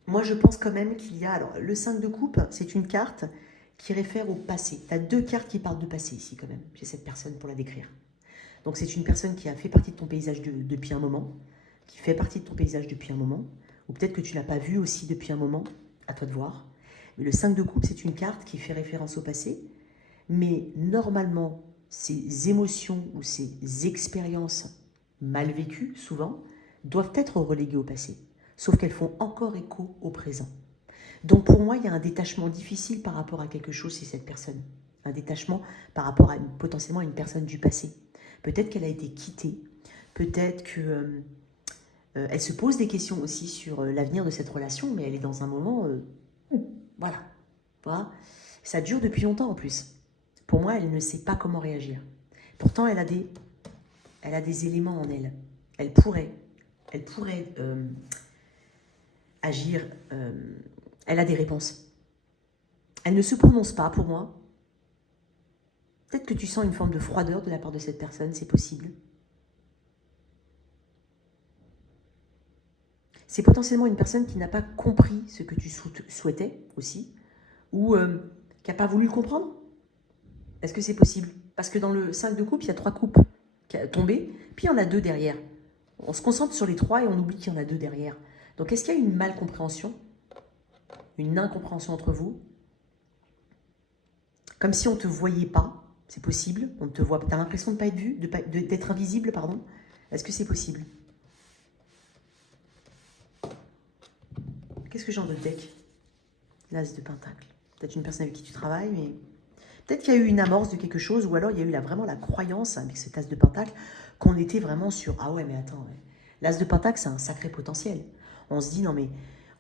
Moi, je pense quand même qu'il y a... Alors, le 5 de coupe, c'est une carte qui réfère au passé. Tu as 2 cartes qui parlent de passé ici, quand même, chez cette personne, pour la décrire. Donc, c'est une personne qui a fait partie de ton paysage depuis un moment, qui fait partie de ton paysage depuis un moment, ou peut-être que tu ne l'as pas vu aussi depuis un moment, à toi de voir. Mais le 5 de coupe, c'est une carte qui fait référence au passé, mais normalement, ces émotions ou ces expériences mal vécues, souvent, doivent être reléguées au passé, sauf qu'elles font encore écho au présent. Donc pour moi, il y a un détachement difficile par rapport à quelque chose chez cette personne. Un détachement par rapport à potentiellement à une personne du passé. Peut-être qu'elle a été quittée, peut-être que elle se pose des questions aussi sur l'avenir de cette relation, mais elle est dans un moment... voilà. Voilà. Ça dure depuis longtemps en plus. Pour moi, elle ne sait pas comment réagir. Pourtant, elle a des éléments en elle. Elle pourrait agir. Elle a des réponses. Elle ne se prononce pas pour moi. Peut-être que tu sens une forme de froideur de la part de cette personne, c'est possible. C'est potentiellement une personne qui n'a pas compris ce que tu souhaitais aussi, ou qui n'a pas voulu le comprendre. Est-ce que c'est possible? Parce que dans le 5 de coupe, il y a 3 coupes tombées, puis il y en a 2 derrière. On se concentre sur les 3 et on oublie qu'il y en a 2 derrière. Donc est-ce qu'il y a une malcompréhension? Une incompréhension entre vous? Comme si on ne te voyait pas. C'est possible, on te voit. Tu as l'impression de ne pas être vu, d'être invisible, pardon. Est-ce que c'est possible? Qu'est-ce que j'ai en de deck? L'As de Pentacle. Peut-être une personne avec qui tu travailles, mais peut-être qu'il y a eu une amorce de quelque chose, ou alors il y a eu vraiment la croyance avec cet As de Pentacle qu'on était vraiment sur ah ouais, mais attends, ouais. L'As de Pentacle, c'est un sacré potentiel. On se dit non, mais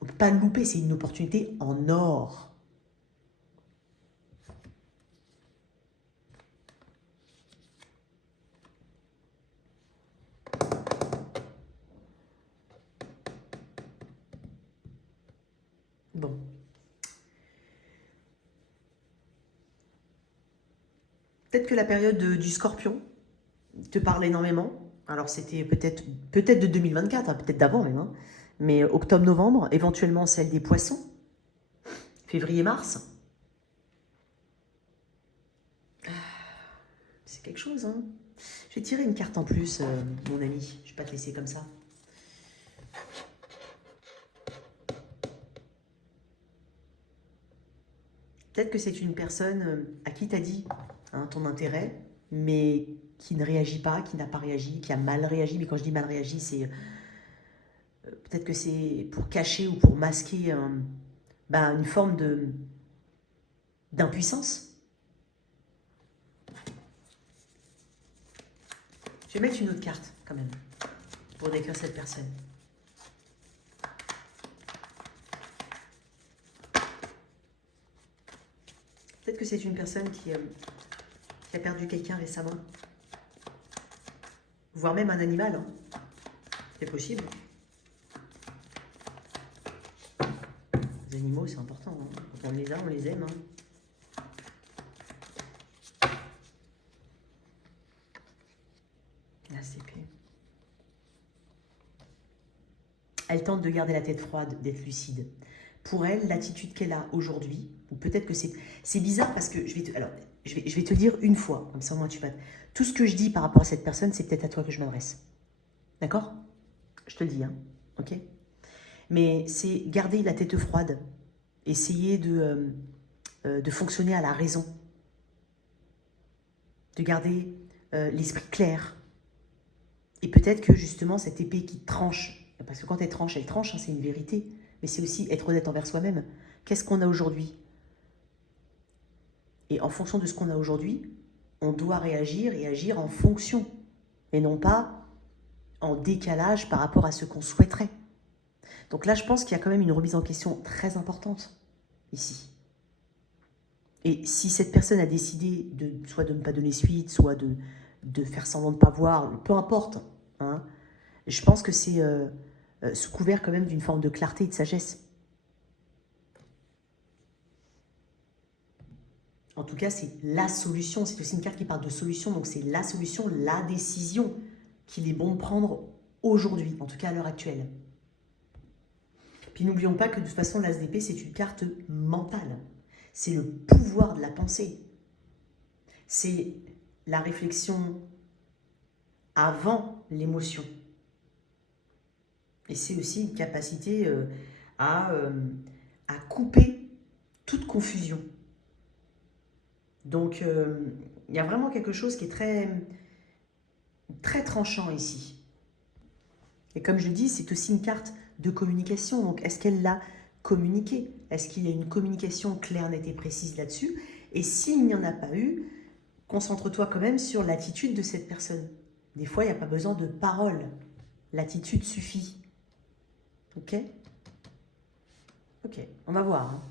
on ne peut pas le louper, c'est une opportunité en or. Bon. Peut-être que la période du Scorpion te parle énormément. Alors c'était peut-être de 2024, hein, peut-être d'avant même. Hein. Mais octobre-novembre, éventuellement celle des Poissons. Février-mars. C'est quelque chose, hein. Je vais tirer une carte en plus, mon ami. Je ne vais pas te laisser comme ça. Peut-être que c'est une personne à qui tu as dit hein, ton intérêt, mais qui ne réagit pas, qui n'a pas réagi, qui a mal réagi. Mais quand je dis mal réagi, c'est Peut-être que c'est pour cacher ou pour masquer une forme d'impuissance. Je vais mettre une autre carte, quand même, pour décrire cette personne. Peut-être que c'est une personne qui a perdu quelqu'un récemment. Voire même un animal. Hein. C'est possible. Les animaux, c'est important. Hein. Quand on les a, on les aime. Hein. La CP. Elle tente de garder la tête froide, d'être lucide. Pour elle, l'attitude qu'elle a aujourd'hui, ou peut-être que c'est bizarre parce que je vais te dire une fois, comme ça moi tu vas... Tout ce que je dis par rapport à cette personne, c'est peut-être à toi que je m'adresse. D'accord? Je te le dis, hein, ok? Mais c'est garder la tête froide, essayer de fonctionner à la raison, de garder l'esprit clair. Et peut-être que justement cette épée qui tranche, parce que quand elle tranche, hein, c'est une vérité, mais c'est aussi être honnête envers soi-même. Qu'est-ce qu'on a aujourd'hui? Et en fonction de ce qu'on a aujourd'hui, on doit réagir et agir en fonction, et non pas en décalage par rapport à ce qu'on souhaiterait. Donc là, je pense qu'il y a quand même une remise en question très importante ici. Et si cette personne a décidé soit de ne pas donner suite, soit de faire semblant de ne pas voir, peu importe, hein, je pense que c'est sous couvert quand même d'une forme de clarté et de sagesse. En tout cas, c'est la solution. C'est aussi une carte qui parle de solution. Donc, c'est la solution, la décision qu'il est bon de prendre aujourd'hui, en tout cas à l'heure actuelle. Puis, n'oublions pas que de toute façon, l'As d'épée, c'est une carte mentale. C'est le pouvoir de la pensée. C'est la réflexion avant l'émotion. Et c'est aussi une capacité à couper toute confusion. Donc, il y a vraiment quelque chose qui est très, très tranchant ici. Et comme je le dis, c'est aussi une carte de communication. Donc, est-ce qu'elle l'a communiqué? Est-ce qu'il y a une communication claire, nette et précise là-dessus? Et s'il n'y en a pas eu, concentre-toi quand même sur l'attitude de cette personne. Des fois, il n'y a pas besoin de paroles. L'attitude suffit. Ok? Ok, on va voir. Hein.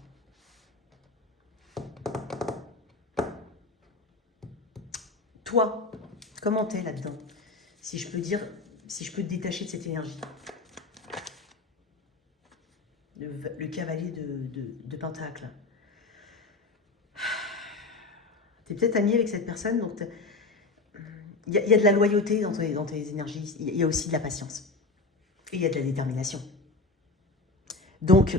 Toi, comment t'es là-dedans? Si je peux dire, si je peux te détacher de cette énergie. Le cavalier de Pentacle. Tu es peut-être ami avec cette personne, donc il y a de la loyauté dans tes énergies, il y a aussi de la patience. Et il y a de la détermination. Donc,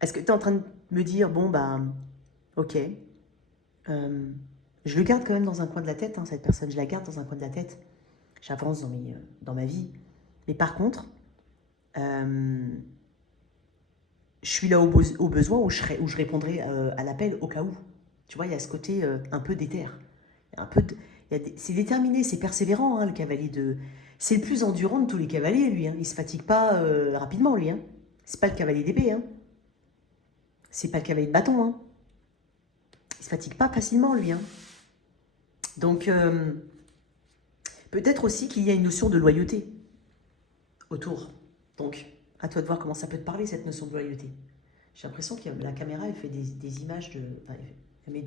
est-ce que tu es en train de me dire, bon, bah, ok, je le garde quand même dans un coin de la tête, hein, cette personne, je la garde dans un coin de la tête. J'avance dans ma vie. Mais par contre, je suis là au besoin où je répondrai à l'appel au cas où. Tu vois, il y a ce côté un peu d'éther. C'est déterminé, c'est persévérant, hein, le cavalier de... C'est le plus endurant de tous les cavaliers, lui. Hein. Il ne se fatigue pas rapidement, lui. Hein. C'est pas le cavalier d'épée. Hein. C'est pas le cavalier de bâton. Hein. Il se fatigue pas facilement, lui. Hein. Donc, peut-être aussi qu'il y a une notion de loyauté autour. Donc, à toi de voir comment ça peut te parler, cette notion de loyauté. J'ai l'impression que la caméra, elle fait des images de... Enfin, elle met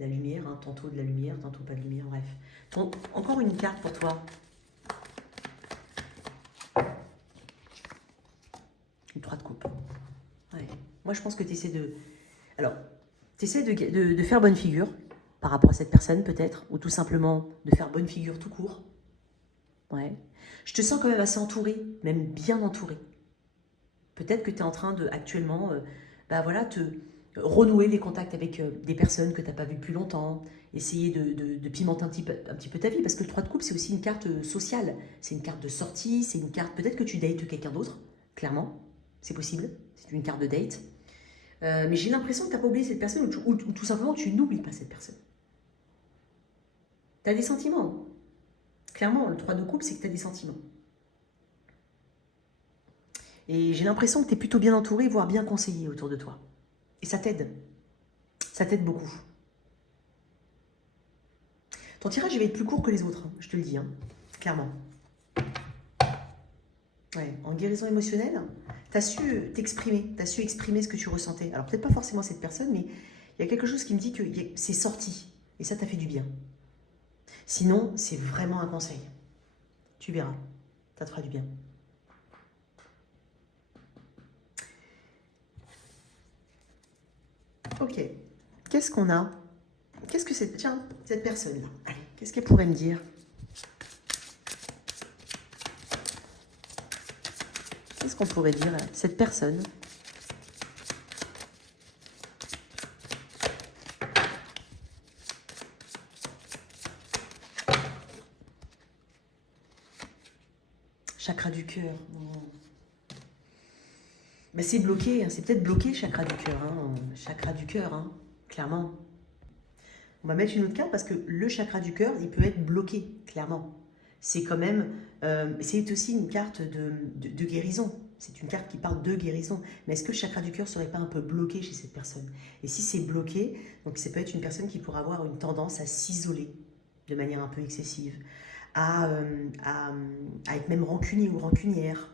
la lumière, hein, tantôt de la lumière, tantôt pas de lumière, bref. Donc, encore une carte pour toi. Une 3 de coupe. Ouais. Moi, je pense que tu essaies de... Alors, tu essaies de faire bonne figure par rapport à cette personne, peut-être, ou tout simplement de faire bonne figure tout court. Ouais. Je te sens quand même assez entouré, même bien entouré. Peut-être que tu es en train de, actuellement, te renouer les contacts avec des personnes que tu n'as pas vues depuis longtemps, essayer de pimenter un petit peu ta vie, parce que le 3 de coupe, c'est aussi une carte sociale. C'est une carte de sortie, c'est une carte, peut-être que tu dates quelqu'un d'autre, clairement, c'est possible, c'est une carte de date. Mais j'ai l'impression que tu n'as pas oublié cette personne, ou tout simplement tu n'oublies pas cette personne. Tu as des sentiments. Clairement, le 3 de coupe, c'est que tu as des sentiments. Et j'ai l'impression que tu es plutôt bien entouré, voire bien conseillé autour de toi. Et ça t'aide. Ça t'aide beaucoup. Ton tirage il va être plus court que les autres, hein, je te le dis, hein, clairement. Ouais, en guérison émotionnelle, tu as su t'exprimer, tu as su exprimer ce que tu ressentais. Alors peut-être pas forcément cette personne, mais il y a quelque chose qui me dit que c'est sorti. Et ça t'a fait du bien. Sinon, c'est vraiment un conseil. Tu verras, ça te fera du bien. Ok, qu'est-ce qu'on a? Qu'est-ce que c'est? Tiens, cette personne-là, allez, qu'est-ce qu'elle pourrait me dire? Qu'est-ce qu'on pourrait dire à cette personne? Chakra du cœur. Ben, c'est bloqué, hein, c'est peut-être bloqué, chakra du cœur. Hein, chakra du cœur, hein, clairement. On va mettre une autre carte parce que le chakra du cœur, il peut être bloqué, clairement. C'est quand même, c'est aussi une carte de guérison. C'est une carte qui parle de guérison. Mais est-ce que le chakra du cœur ne serait pas un peu bloqué chez cette personne? Et si c'est bloqué, donc ça peut être une personne qui pourrait avoir une tendance à s'isoler de manière un peu excessive, à être même rancunier ou rancunière,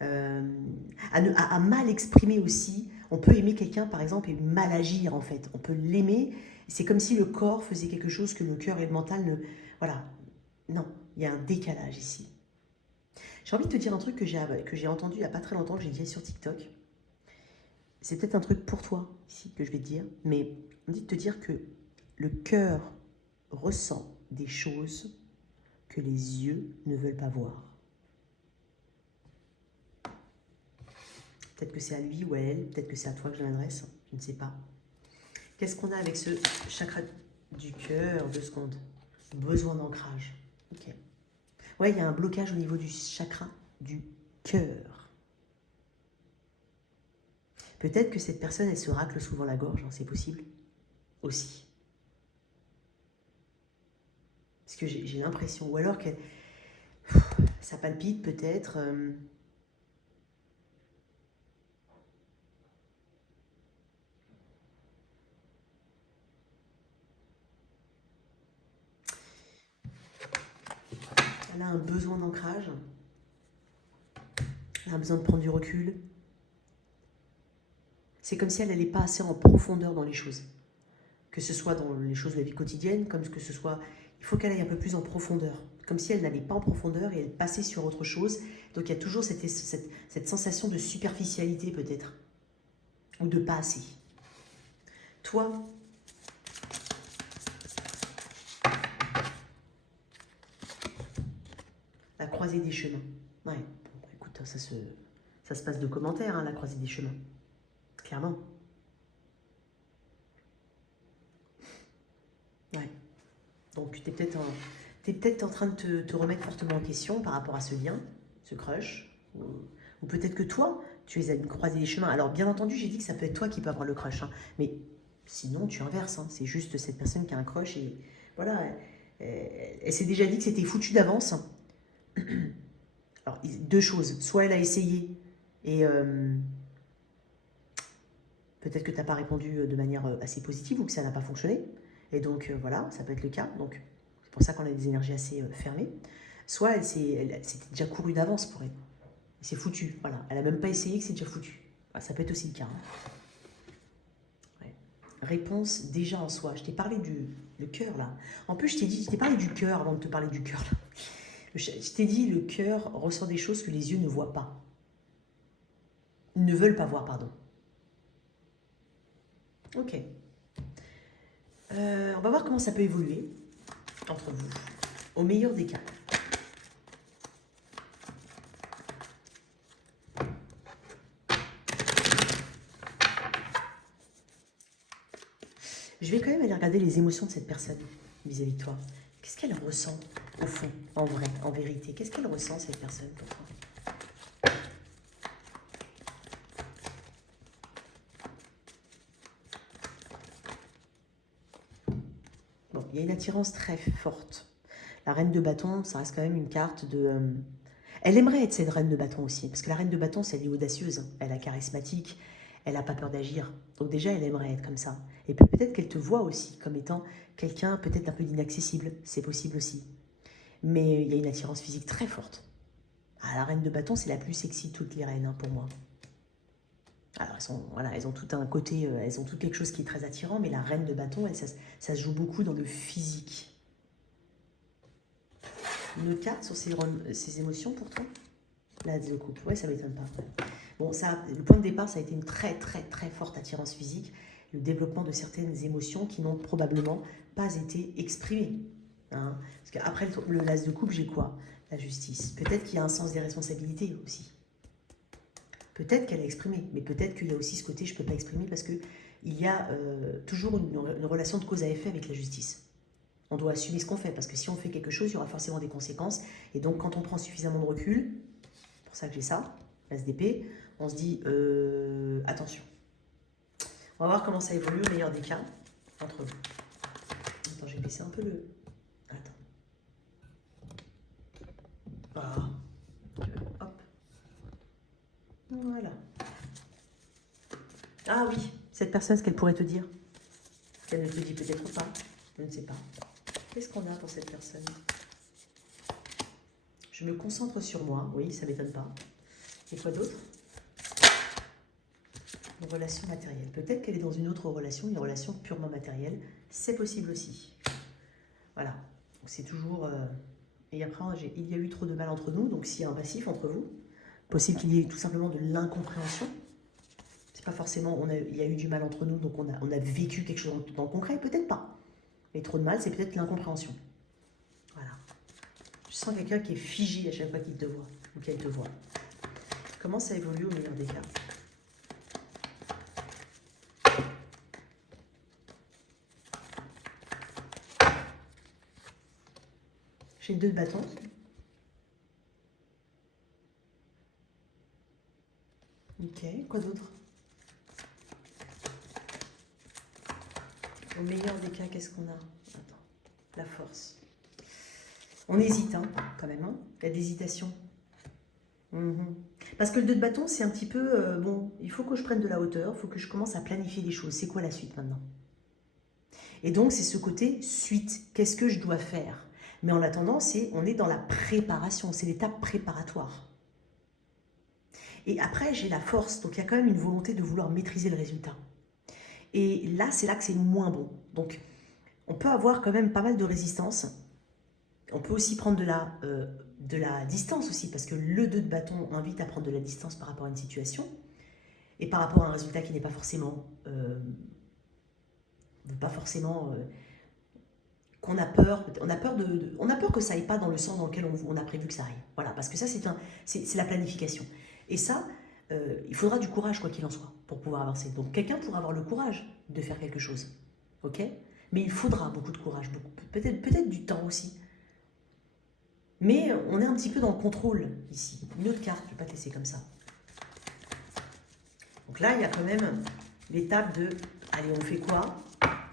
à mal exprimer aussi. On peut aimer quelqu'un, par exemple, et mal agir, en fait. On peut l'aimer. C'est comme si le corps faisait quelque chose que le cœur et le mental ne... Voilà. Non, il y a un décalage ici. J'ai envie de te dire un truc que j'ai entendu il n'y a pas très longtemps, que j'ai dit sur TikTok. C'est peut-être un truc pour toi, ici, que je vais te dire. Mais on dit de te dire que le cœur ressent des choses que les yeux ne veulent pas voir. Peut-être que c'est à lui ou à elle, peut-être que c'est à toi que je m'adresse, je ne sais pas. Qu'est-ce qu'on a avec ce chakra du cœur? 2 secondes. Besoin d'ancrage. Ok. Ouais, il y a un blocage au niveau du chakra du cœur. Peut-être que cette personne, elle se racle souvent la gorge, hein, c'est possible aussi. Parce que j'ai l'impression, ou alors que ça palpite peut-être. Elle a un besoin d'ancrage. Elle a besoin de prendre du recul. C'est comme si elle n'allait pas assez en profondeur dans les choses. Que ce soit dans les choses de la vie quotidienne, comme que ce soit... Il faut qu'elle aille un peu plus en profondeur. Comme si elle n'allait pas en profondeur et elle passait sur autre chose. Donc il y a toujours cette sensation de superficialité peut-être. Ou de pas assez. Toi, la croisée des chemins. Ouais, bon, écoute, ça se passe de commentaires, hein, la croisée des chemins. Clairement. Ouais. Donc tu es peut-être en train de te remettre fortement en question par rapport à ce lien, ce crush. Ou peut-être que toi, tu es à une croisée des chemins. Alors bien entendu, j'ai dit que ça peut être toi qui peux avoir le crush. Hein, mais sinon, tu inverses. Hein, c'est juste cette personne qui a un crush et voilà. Elle s'est déjà dit que c'était foutu d'avance. Alors, 2 choses. Soit elle a essayé et peut-être que tu n'as pas répondu de manière assez positive ou que ça n'a pas fonctionné. Et donc, voilà, ça peut être le cas. Donc, c'est pour ça qu'on a des énergies assez fermées. Soit c'était déjà couru d'avance pour elle. Et c'est foutu. Voilà. Elle n'a même pas essayé que c'est déjà foutu. Voilà, ça peut être aussi le cas. Hein. Ouais. Réponse déjà en soi. Je t'ai parlé du cœur, là. En plus, je t'ai parlé du cœur avant de te parler du cœur, là. Je t'ai dit, le cœur ressent des choses que les yeux ne voient pas. Ne veulent pas voir, pardon. Ok. On va voir comment ça peut évoluer entre vous. Au meilleur des cas. Je vais quand même aller regarder les émotions de cette personne vis-à-vis de toi. Qu'est-ce qu'elle ressent au fond, en vrai, en vérité? Qu'est-ce qu'elle ressent cette personne pour toi? Il y a une attirance très forte. La reine de bâton, ça reste quand même une carte de... Elle aimerait être cette reine de bâton aussi, parce que la reine de bâton, c'est elle est audacieuse, hein. Elle est charismatique, elle n'a pas peur d'agir. Donc déjà, elle aimerait être comme ça. Et peut-être qu'elle te voit aussi comme étant quelqu'un peut-être un peu d'inaccessible, c'est possible aussi. Mais il y a une attirance physique très forte. Ah, la reine de bâton, c'est la plus sexy de toutes les reines, hein, pour moi. Alors, elles ont tout un côté, elles ont tout quelque chose qui est très attirant, mais la reine de bâton, ça se joue beaucoup dans le physique. Une autre carte sur ces émotions pour toi? Là, de couple, ouais, ça m'étonne pas. Bon, le point de départ, ça a été une très très très forte attirance physique, le développement de certaines émotions qui n'ont probablement pas été exprimées. Hein. Parce qu'après l'as de coupe, j'ai quoi? La justice. Peut-être qu'il y a un sens des responsabilités aussi. Peut-être qu'elle a exprimé, mais peut-être qu'il y a aussi ce côté je ne peux pas exprimer parce qu'il y a toujours une relation de cause à effet avec la justice. On doit assumer ce qu'on fait, parce que si on fait quelque chose, il y aura forcément des conséquences. Et donc, quand on prend suffisamment de recul, c'est pour ça que j'ai ça, l'ASDP, on se dit, attention. On va voir comment ça évolue au meilleur des cas, entre vous. Attends, j'ai baissé un peu le... Attends. Ah. Hop. Voilà. Ah oui, cette personne, ce qu'elle pourrait te dire. Elle ne te dit peut-être pas, je ne sais pas. Qu'est-ce qu'on a pour cette personne? Je me concentre sur moi, oui, ça ne m'étonne pas. Et quoi d'autre? Une relation matérielle. Peut-être qu'elle est dans une autre relation, une relation purement matérielle. C'est possible aussi. Voilà. C'est toujours... Et après, il y a eu trop de mal entre nous, donc s'il y a un passif entre vous, possible qu'il y ait tout simplement de l'incompréhension. C'est pas forcément... Il y a eu du mal entre nous, donc on a vécu quelque chose dans le concret, peut-être pas. Mais trop de mal, c'est peut-être l'incompréhension. Voilà. Je sens quelqu'un qui est figé à chaque fois qu'il te voit, ou qu'elle te voit. Comment ça évolue au meilleur des cas? J'ai 2 de bâtons. Ok, quoi d'autre? Au meilleur des cas, qu'est-ce qu'on a? Attends, la force. On hésite, hein, quand même. Hein. Il y a de l'hésitation. Parce que le 2 de bâton, c'est un petit peu... bon, il faut que je prenne de la hauteur, il faut que je commence à planifier les choses. C'est quoi la suite maintenant? Et donc, c'est ce côté suite. Qu'est-ce que je dois faire? Mais en attendant, on est dans la préparation. C'est l'étape préparatoire. Et après, j'ai la force. Donc, il y a quand même une volonté de vouloir maîtriser le résultat. Et là, c'est là que c'est moins bon. Donc, on peut avoir quand même pas mal de résistance. On peut aussi prendre de la distance aussi, parce que le 2 de bâton invite à prendre de la distance par rapport à une situation et par rapport à un résultat qui n'est pas forcément... qu'on a peur. On a peur que ça aille pas dans le sens dans lequel on a prévu que ça aille. Voilà, parce que ça, c'est la planification. Et ça, il faudra du courage, quoi qu'il en soit, pour pouvoir avancer. Donc, quelqu'un pourra avoir le courage de faire quelque chose. Ok? Mais il faudra beaucoup de courage, peut-être du temps aussi. Mais on est un petit peu dans le contrôle ici. Une autre carte, je ne vais pas te laisser comme ça. Donc là, il y a quand même l'étape de, allez, on fait quoi?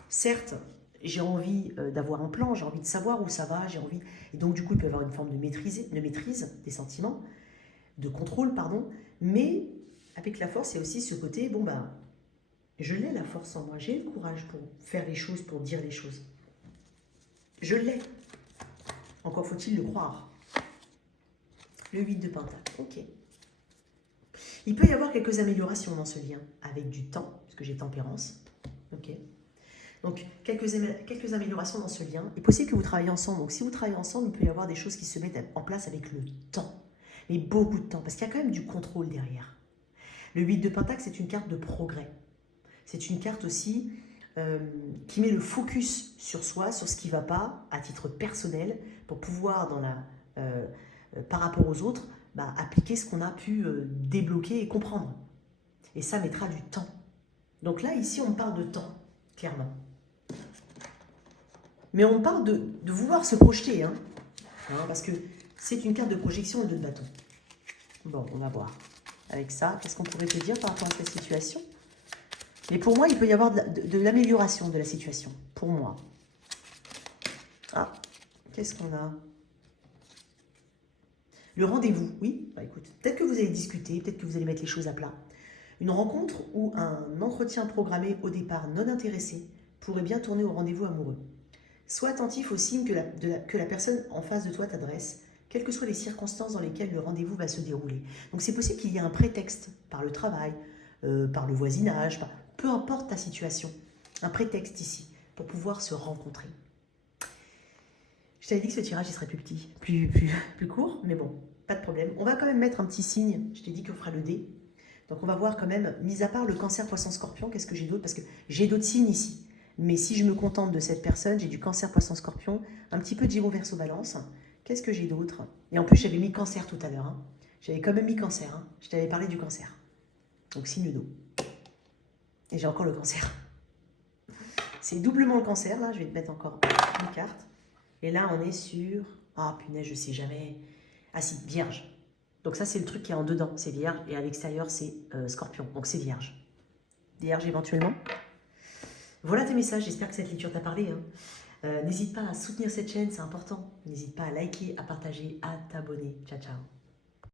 Certes, j'ai envie d'avoir un plan, j'ai envie de savoir où ça va, j'ai envie... Et donc, du coup, il peut y avoir une forme de maîtrise des sentiments, de contrôle, pardon. Mais avec la force, il y a aussi ce côté, bon, bah, je l'ai la force en moi, j'ai le courage pour faire les choses, pour dire les choses. Je l'ai. Encore faut-il le croire. Le 8 de Pentacle, ok. Il peut y avoir quelques améliorations dans ce lien, avec du temps, puisque j'ai tempérance. Ok. Donc, quelques améliorations dans ce lien. Il est possible que vous travaillez ensemble. Donc, si vous travaillez ensemble, il peut y avoir des choses qui se mettent en place avec le temps. Mais beaucoup de temps, parce qu'il y a quand même du contrôle derrière. Le 8 de Pentacle, c'est une carte de progrès. C'est une carte aussi qui met le focus sur soi, sur ce qui ne va pas, à titre personnel, pour pouvoir, par rapport aux autres, appliquer ce qu'on a pu débloquer et comprendre. Et ça mettra du temps. Donc là, ici, on parle de temps, clairement. Mais on parle de vouloir se projeter, hein, parce que c'est une carte de projection et de bâton. Bon, on va voir. Avec ça, qu'est-ce qu'on pourrait te dire par rapport à cette situation? Mais pour moi, il peut y avoir de l'amélioration de la situation. Pour moi. Ah, qu'est-ce qu'on a? Le rendez-vous, oui, bah écoute, peut-être que vous allez discuter, peut-être que vous allez mettre les choses à plat. Une rencontre ou un entretien programmé au départ non intéressé pourrait bien tourner au rendez-vous amoureux. Sois attentif aux signes que la personne en face de toi t'adresse, quelles que soient les circonstances dans lesquelles le rendez-vous va se dérouler. Donc c'est possible qu'il y ait un prétexte par le travail, par le voisinage, peu importe ta situation, un prétexte ici pour pouvoir se rencontrer. Je t'avais dit que ce tirage il serait plus petit, plus court, mais bon, pas de problème. On va quand même mettre un petit signe, je t'ai dit qu'on fera le dé. Donc on va voir quand même, mis à part le cancer, poisson, scorpion, qu'est-ce que j'ai d'autre? Parce que j'ai d'autres signes ici. Mais si je me contente de cette personne, j'ai du cancer, poisson, scorpion, un petit peu de Gémeaux, Verseau, Balance. Qu'est-ce que j'ai d'autre? Et en plus, j'avais mis cancer tout à l'heure. Hein. J'avais quand même mis cancer. Hein. Je t'avais parlé du cancer. Donc signe d'eau. Et j'ai encore le cancer. C'est doublement le cancer, là. Je vais te mettre encore une carte. Et là, on est sur... Ah, punaise, je sais jamais. Ah si, Vierge. Donc ça, c'est le truc qui est en dedans, c'est Vierge. Et à l'extérieur, c'est Scorpion. Donc c'est Vierge. Vierge éventuellement. Voilà tes messages, j'espère que cette lecture t'a parlé. Hein. N'hésite pas à soutenir cette chaîne, c'est important. N'hésite pas à liker, à partager, à t'abonner. Ciao, ciao.